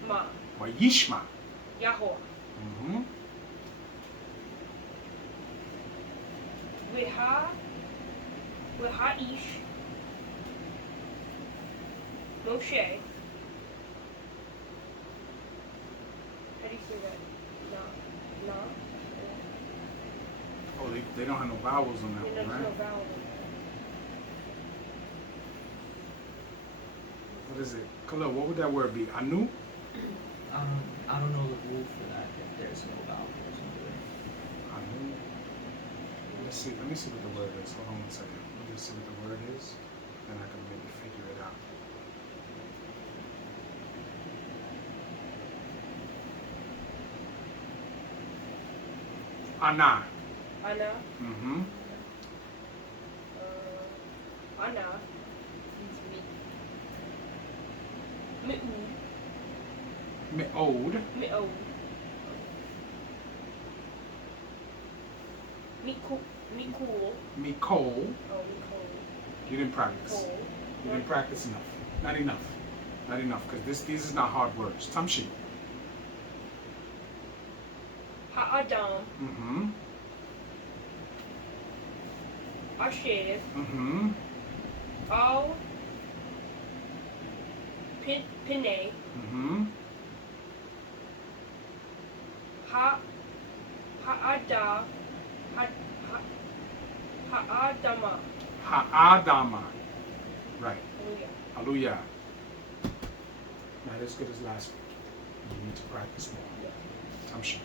Ma. Wayishma. Yahweh. Mm-hmm. Wihaish. Moshe. How do you say that? Na. Oh, they don't have no vowels on that There's one, no right? vowel in What is it? Khalil, what would that word be? Anu? I don't know the rule for that if there's no vowel into it. Anu. Let me see what the word is. Hold on one second. Let me just see what the word is. Then I can maybe figure it out. Ana. Ana. Mm-hmm. Ana. Mi'ud. Me'od. Mi'od. Mikul. Mikol. Oh, Mikul. You didn't practice. Kol. You didn't practice enough. Not enough. Not enough, because these is not hard words. Tamshi. Ha'adam. Mm-hmm. Asher. Mm-hmm. Al. Pinay. Mm-hmm. Ha'ada. Ha'adama. Ha'adama. Right. Hallelujah. Hallelujah. Not as good as last week. You need to practice more. Tamshi.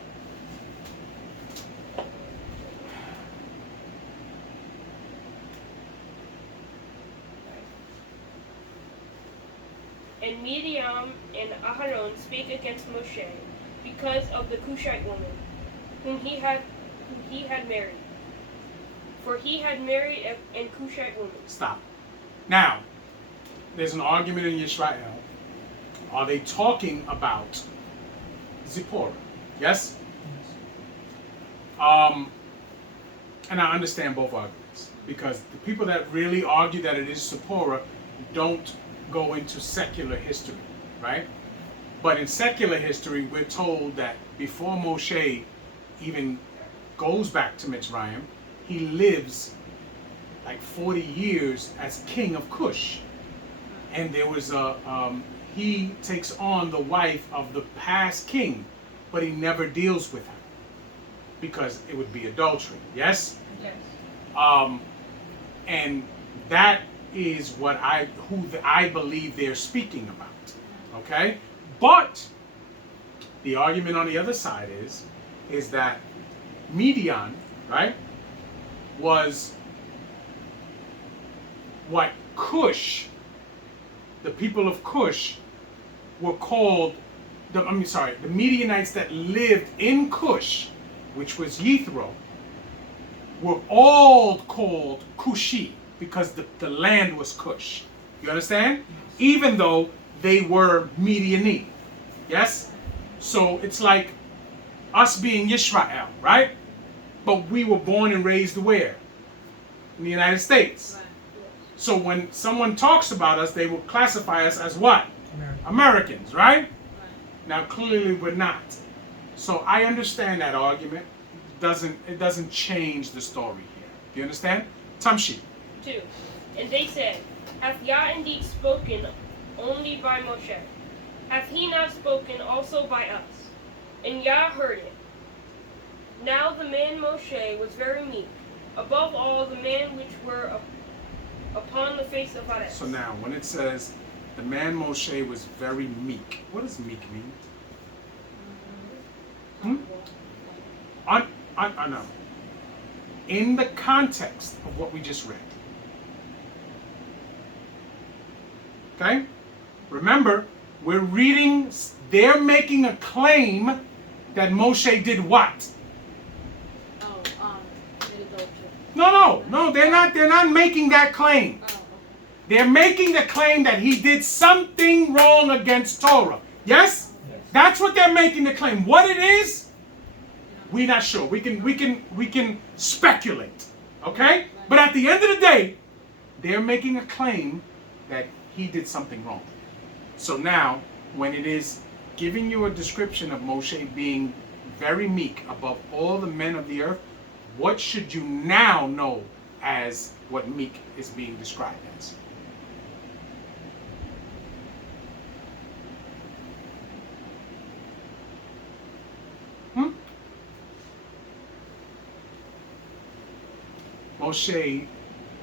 And Miriam and Aharon spake against Moshe because of the Cushite woman whom he had married. For he had married a Cushite woman. Stop. Now, there's an argument in Yisrael. Are they talking about Zipporah? Yes? And I understand both arguments, because the people that really argue that it is Zipporah don't go into secular history, right? But in secular history, we're told that before Moshe even goes back to Mitzrayim, he lives like 40 years as king of Cush. And there was he takes on the wife of the past king, but he never deals with her because it would be adultery. Yes? Yes. And that is what I believe they're speaking about. Okay? But the argument on the other side is that Midian, right, was what Cush, the people of Cush, were called, the Midianites that lived in Cush, which was Yithro, were all called Cushi because the land was Cush. You understand? Even though they were Midianite. Yes? So it's like us being Yisrael, right? But we were born and raised where? In the United States. Right. So when someone talks about us, they will classify us as what? Americans, right? Right. Now clearly we're not. So I understand that argument. It doesn't change the story here. Do you understand? Tamshi. 2. And they said, Hath Yah indeed spoken only by Moshe? Hath he not spoken also by us? And Yah heard it. Now the man Moshe was very meek, above all the men which were upon the face of Hades. So now when it says the man Moshe was very meek, what does meek mean? No. In the context of what we just read. Okay? Remember, we're reading, they're making a claim that Moshe did what? Oh, committed adultery. No, they're not making that claim. Oh, okay. They're making the claim that he did something wrong against Torah. Yes? Yes. That's what they're making the claim. What it is, we're not sure. We can speculate. Okay? But at the end of the day, they're making a claim that he did something wrong. So now, when it is giving you a description of Moshe being very meek above all the men of the earth, what should you now know as what meek is being described as? Moshe,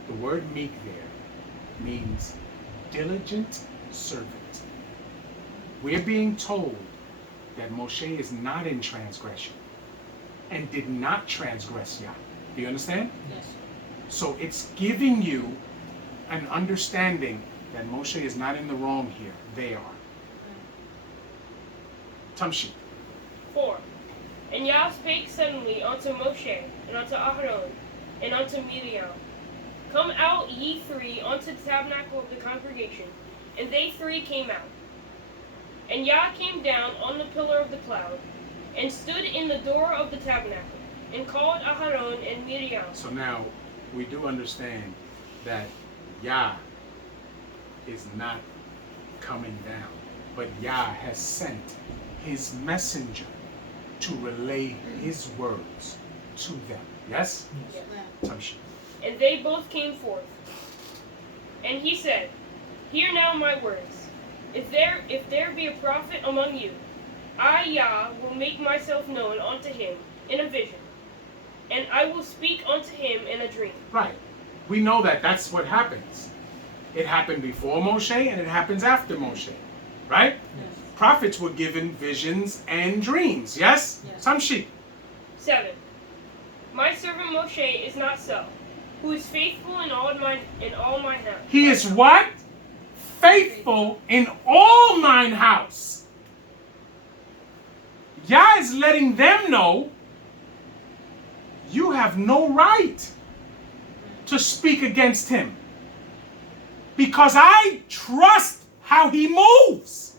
the word meek there means diligent servant. We're being told that Moshe is not in transgression and did not transgress Yah. Do you understand? Yes. So it's giving you an understanding that Moshe is not in the wrong here. They are. Tamshi. 4. And Yah spake suddenly unto Moshe, and unto Aharon, and unto Miriam, Come out ye three unto the tabernacle of the congregation. And they three came out. And Yah came down on the pillar of the cloud, and stood in the door of the tabernacle, and called Aharon and Miriam. So now we do understand that Yah is not coming down, but Yah has sent his messenger to relay his words to them. Yes? Yes. Tamshi. And they both came forth. And he said, Hear now my words. If there be a prophet among you, I, Yah, will make myself known unto him in a vision, and I will speak unto him in a dream. Right. We know that that's what happens. It happened before Moshe and it happens after Moshe. Right? Yes. Prophets were given visions and dreams. Yes? Yes. Tamshi. 7. My servant Moshe is not so, who is faithful in all mine house. He is what? Faithful in all mine house. Yah is letting them know you have no right to speak against him, because I trust how he moves.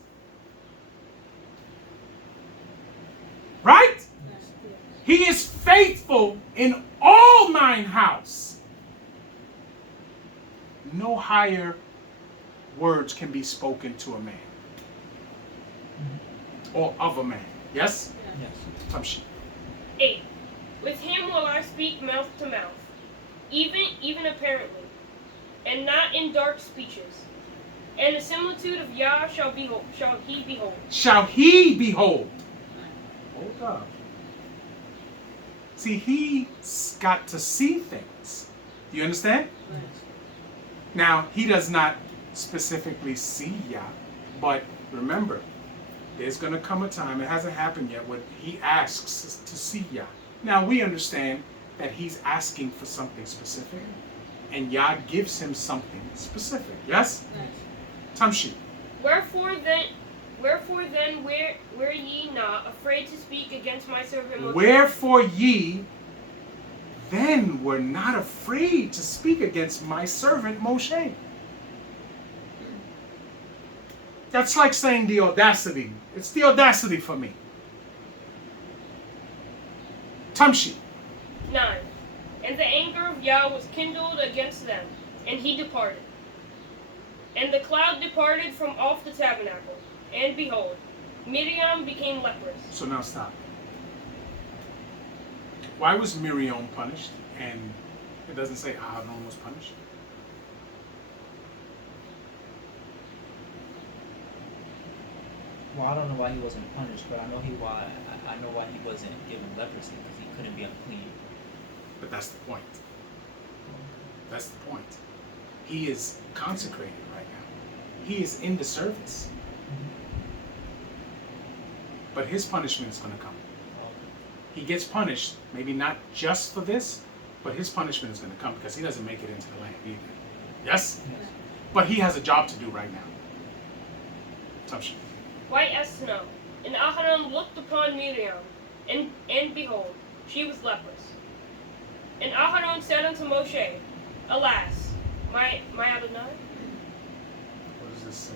Right? Yes. He is faithful in all mine house. No higher words can be spoken to a man or of a man. Yes? Yes. Tamshi. 8. With him will I speak mouth to mouth, even apparently, and not in dark speeches. And the similitude of Yah shall he behold. Shall he behold? Hold up. See, he's got to see things. Do you understand? Right. Now, he does not specifically see Yah, but remember, there's going to come a time, it hasn't happened yet, when he asks to see Yah. Now, we understand that he's asking for something specific, and Yah gives him something specific. Yes? Yes. Tamshi. Wherefore then were ye not afraid to speak against my servant Moshe? Wherefore ye then were not afraid to speak against my servant Moshe. That's like saying the audacity. It's the audacity for me. Tamshi. 9. And the anger of Yah was kindled against them, and he departed. And the cloud departed from off the tabernacle, and behold, Miriam became leprous. So now stop. Why was Miriam punished and it doesn't say Aaron was punished? Well, I don't know why he wasn't punished, but I know why he wasn't given leprosy, because he couldn't be unclean. But that's the point. That's the point. He is consecrated right now. He is in the service. But his punishment is going to come. He gets punished, maybe not just for this, but his punishment is going to come because he doesn't make it into the land either. Yes? Yes. But he has a job to do right now. Tamshi. White as snow. And Aharon looked upon Miriam, and behold, she was leprous. And Aharon said unto Moshe, Alas, my Adonai? What does this say?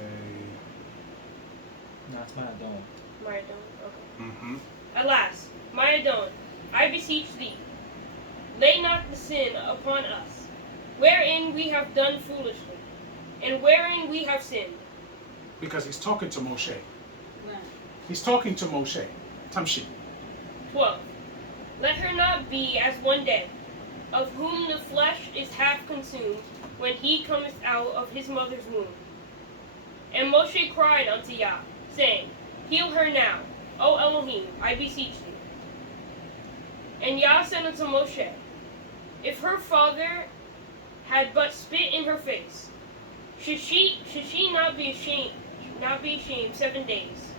No, it's my Adon. My Adon, okay. Mm-hmm. Alas, my Adon, I beseech thee, lay not the sin upon us, wherein we have done foolishly, and wherein we have sinned. Because he's talking to Moshe. Right. He's talking to Moshe. Tamshi. 12. Let her not be as one dead, of whom the flesh is half consumed, when he cometh out of his mother's womb. And Moshe cried unto Yah, saying, Heal her now, O Elohim, I beseech thee. And Yah said unto Moshe, If her father had but spit in her face, should she not be ashamed 7 days?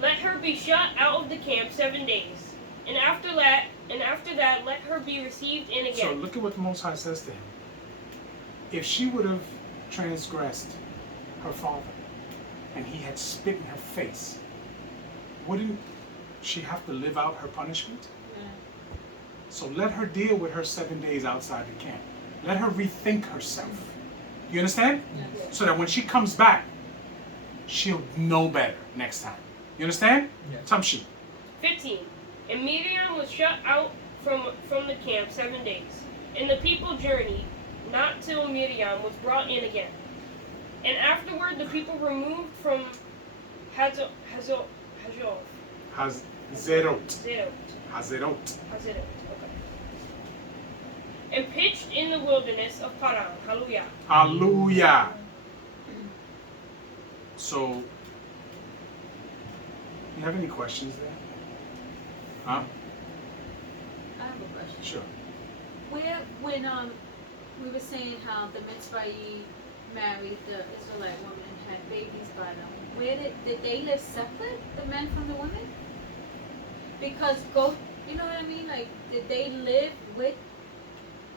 Let her be shut out of the camp 7 days, and after that let her be received in again. So look at what the Most High says to him. If she would have transgressed her father, and he had spit in her face, wouldn't she have to live out her punishment? Yeah. So let her deal with her 7 days outside the camp. Let her rethink herself. You understand? Yes. So that when she comes back, she'll know better next time. You understand? Yes. Tamshi. 15. And Miriam was shut out from the camp 7 days, and the people journeyed not till Miriam was brought in again. And afterward the people removed from Hazerot. Hazerot. Okay. And pitched in the wilderness of Paran. Hallelujah. Hallelujah. So, you have any questions there? Huh? I have a question. Sure. When we were saying how the Mitzrayim married the Israelite woman and had babies by them, where did they live separate, the men from the women? Because you know what I mean? Like, did they live with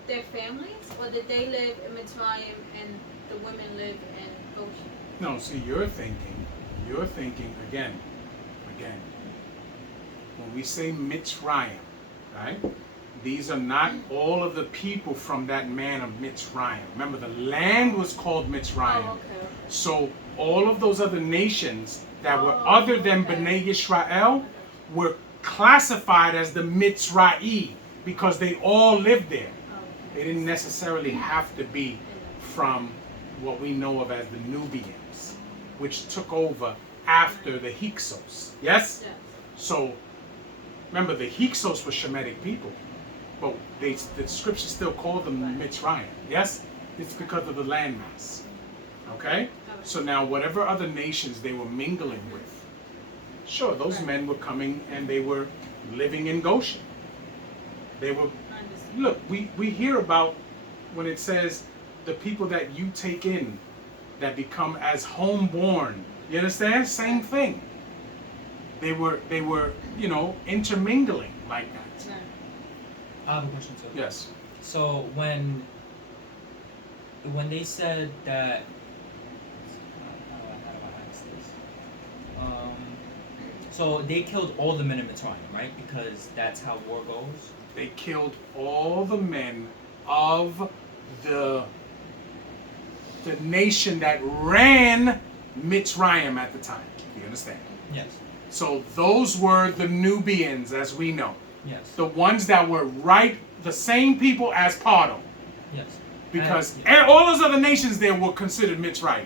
their families, or did they live in Mitzrayim and the women live in Goshen? No, see, you're thinking again, when we say Mitzrayim, right? These are not all of the people from that man of Mitzrayim. Remember, the land was called Mitzrayim. Oh, okay. So all of those other nations that were other than okay. Bnei Yisrael were classified as the Mitzrayim because they all lived there. Oh, okay. They didn't necessarily have to be from what we know of as the Nubians, which took over after the Hyksos. Yes? Yes. So remember, the Hyksos were Shemitic people, but the scripture still called them Mitzrayim. Yes? It's because of the landmass. Okay? So now whatever other nations they were mingling with, sure, those men were coming and they were living in Goshen. They were, I understand. look, we hear about when it says the people that you take in that become as homeborn. You understand? Same thing. They were, intermingling like that. Right. I have a question too. Yes. So when they said that, how do I ask this? So they killed all the men in Mitzrayim, right? Because that's how war goes. They killed all the men of the nation that ran Mitzrayim at the time. You understand? Yes. So those were the Nubians, as we know. Yes. The ones that were the same people as Pardo. Yes. Because And- all those other nations there were considered Mitzrayim.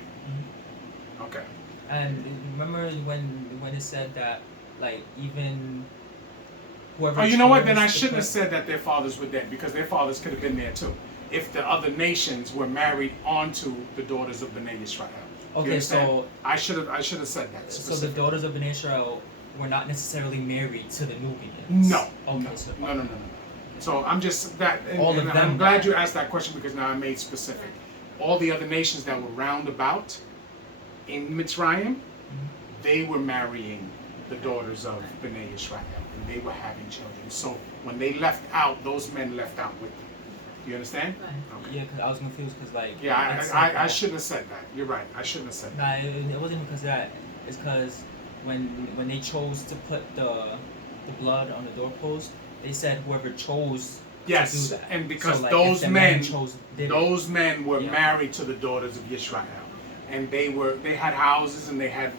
Okay. And remember when it said that, like, even whoever. Oh, you know what? Then chose I to shouldn't put- have said that their fathers were dead, because their fathers could have been there too, if the other nations were married onto the daughters of Bnei Yisrael. You Okay, understand? so I should have said that. so the specifically. daughters of Bnei Israel were not necessarily married to the Nubians. No. Okay, no, so no. So I'm just that. And, All of and them I'm glad died. you asked that question, because now I made specific. All the other nations that were round about in Mitzrayim, they were marrying the daughters of Bnei Israel, and they were having children. So when they left out, those men left out with them. You understand? Right. Okay. Yeah, because I was confused because like. Yeah, it said I that- shouldn't have said that. You're right. I shouldn't have said that. Nah, it wasn't because of that. It's because when they chose to put the blood on the doorpost, they said whoever chose Yes, to do that. and because so, like, those if the men, did those men were Yeah. married to the daughters of Yisrael, and they had houses and they had,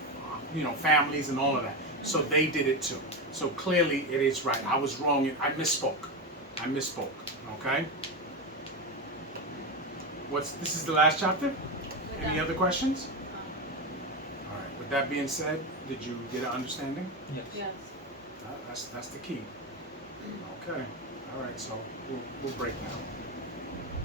families and all of that. So they did it too. So clearly it is right. I was wrong. I misspoke. Okay. This is the last chapter? Any Done. other questions? All right. With that being said, did you get an understanding? Yes. Yes. That's the key. Okay. All right. So we'll break now.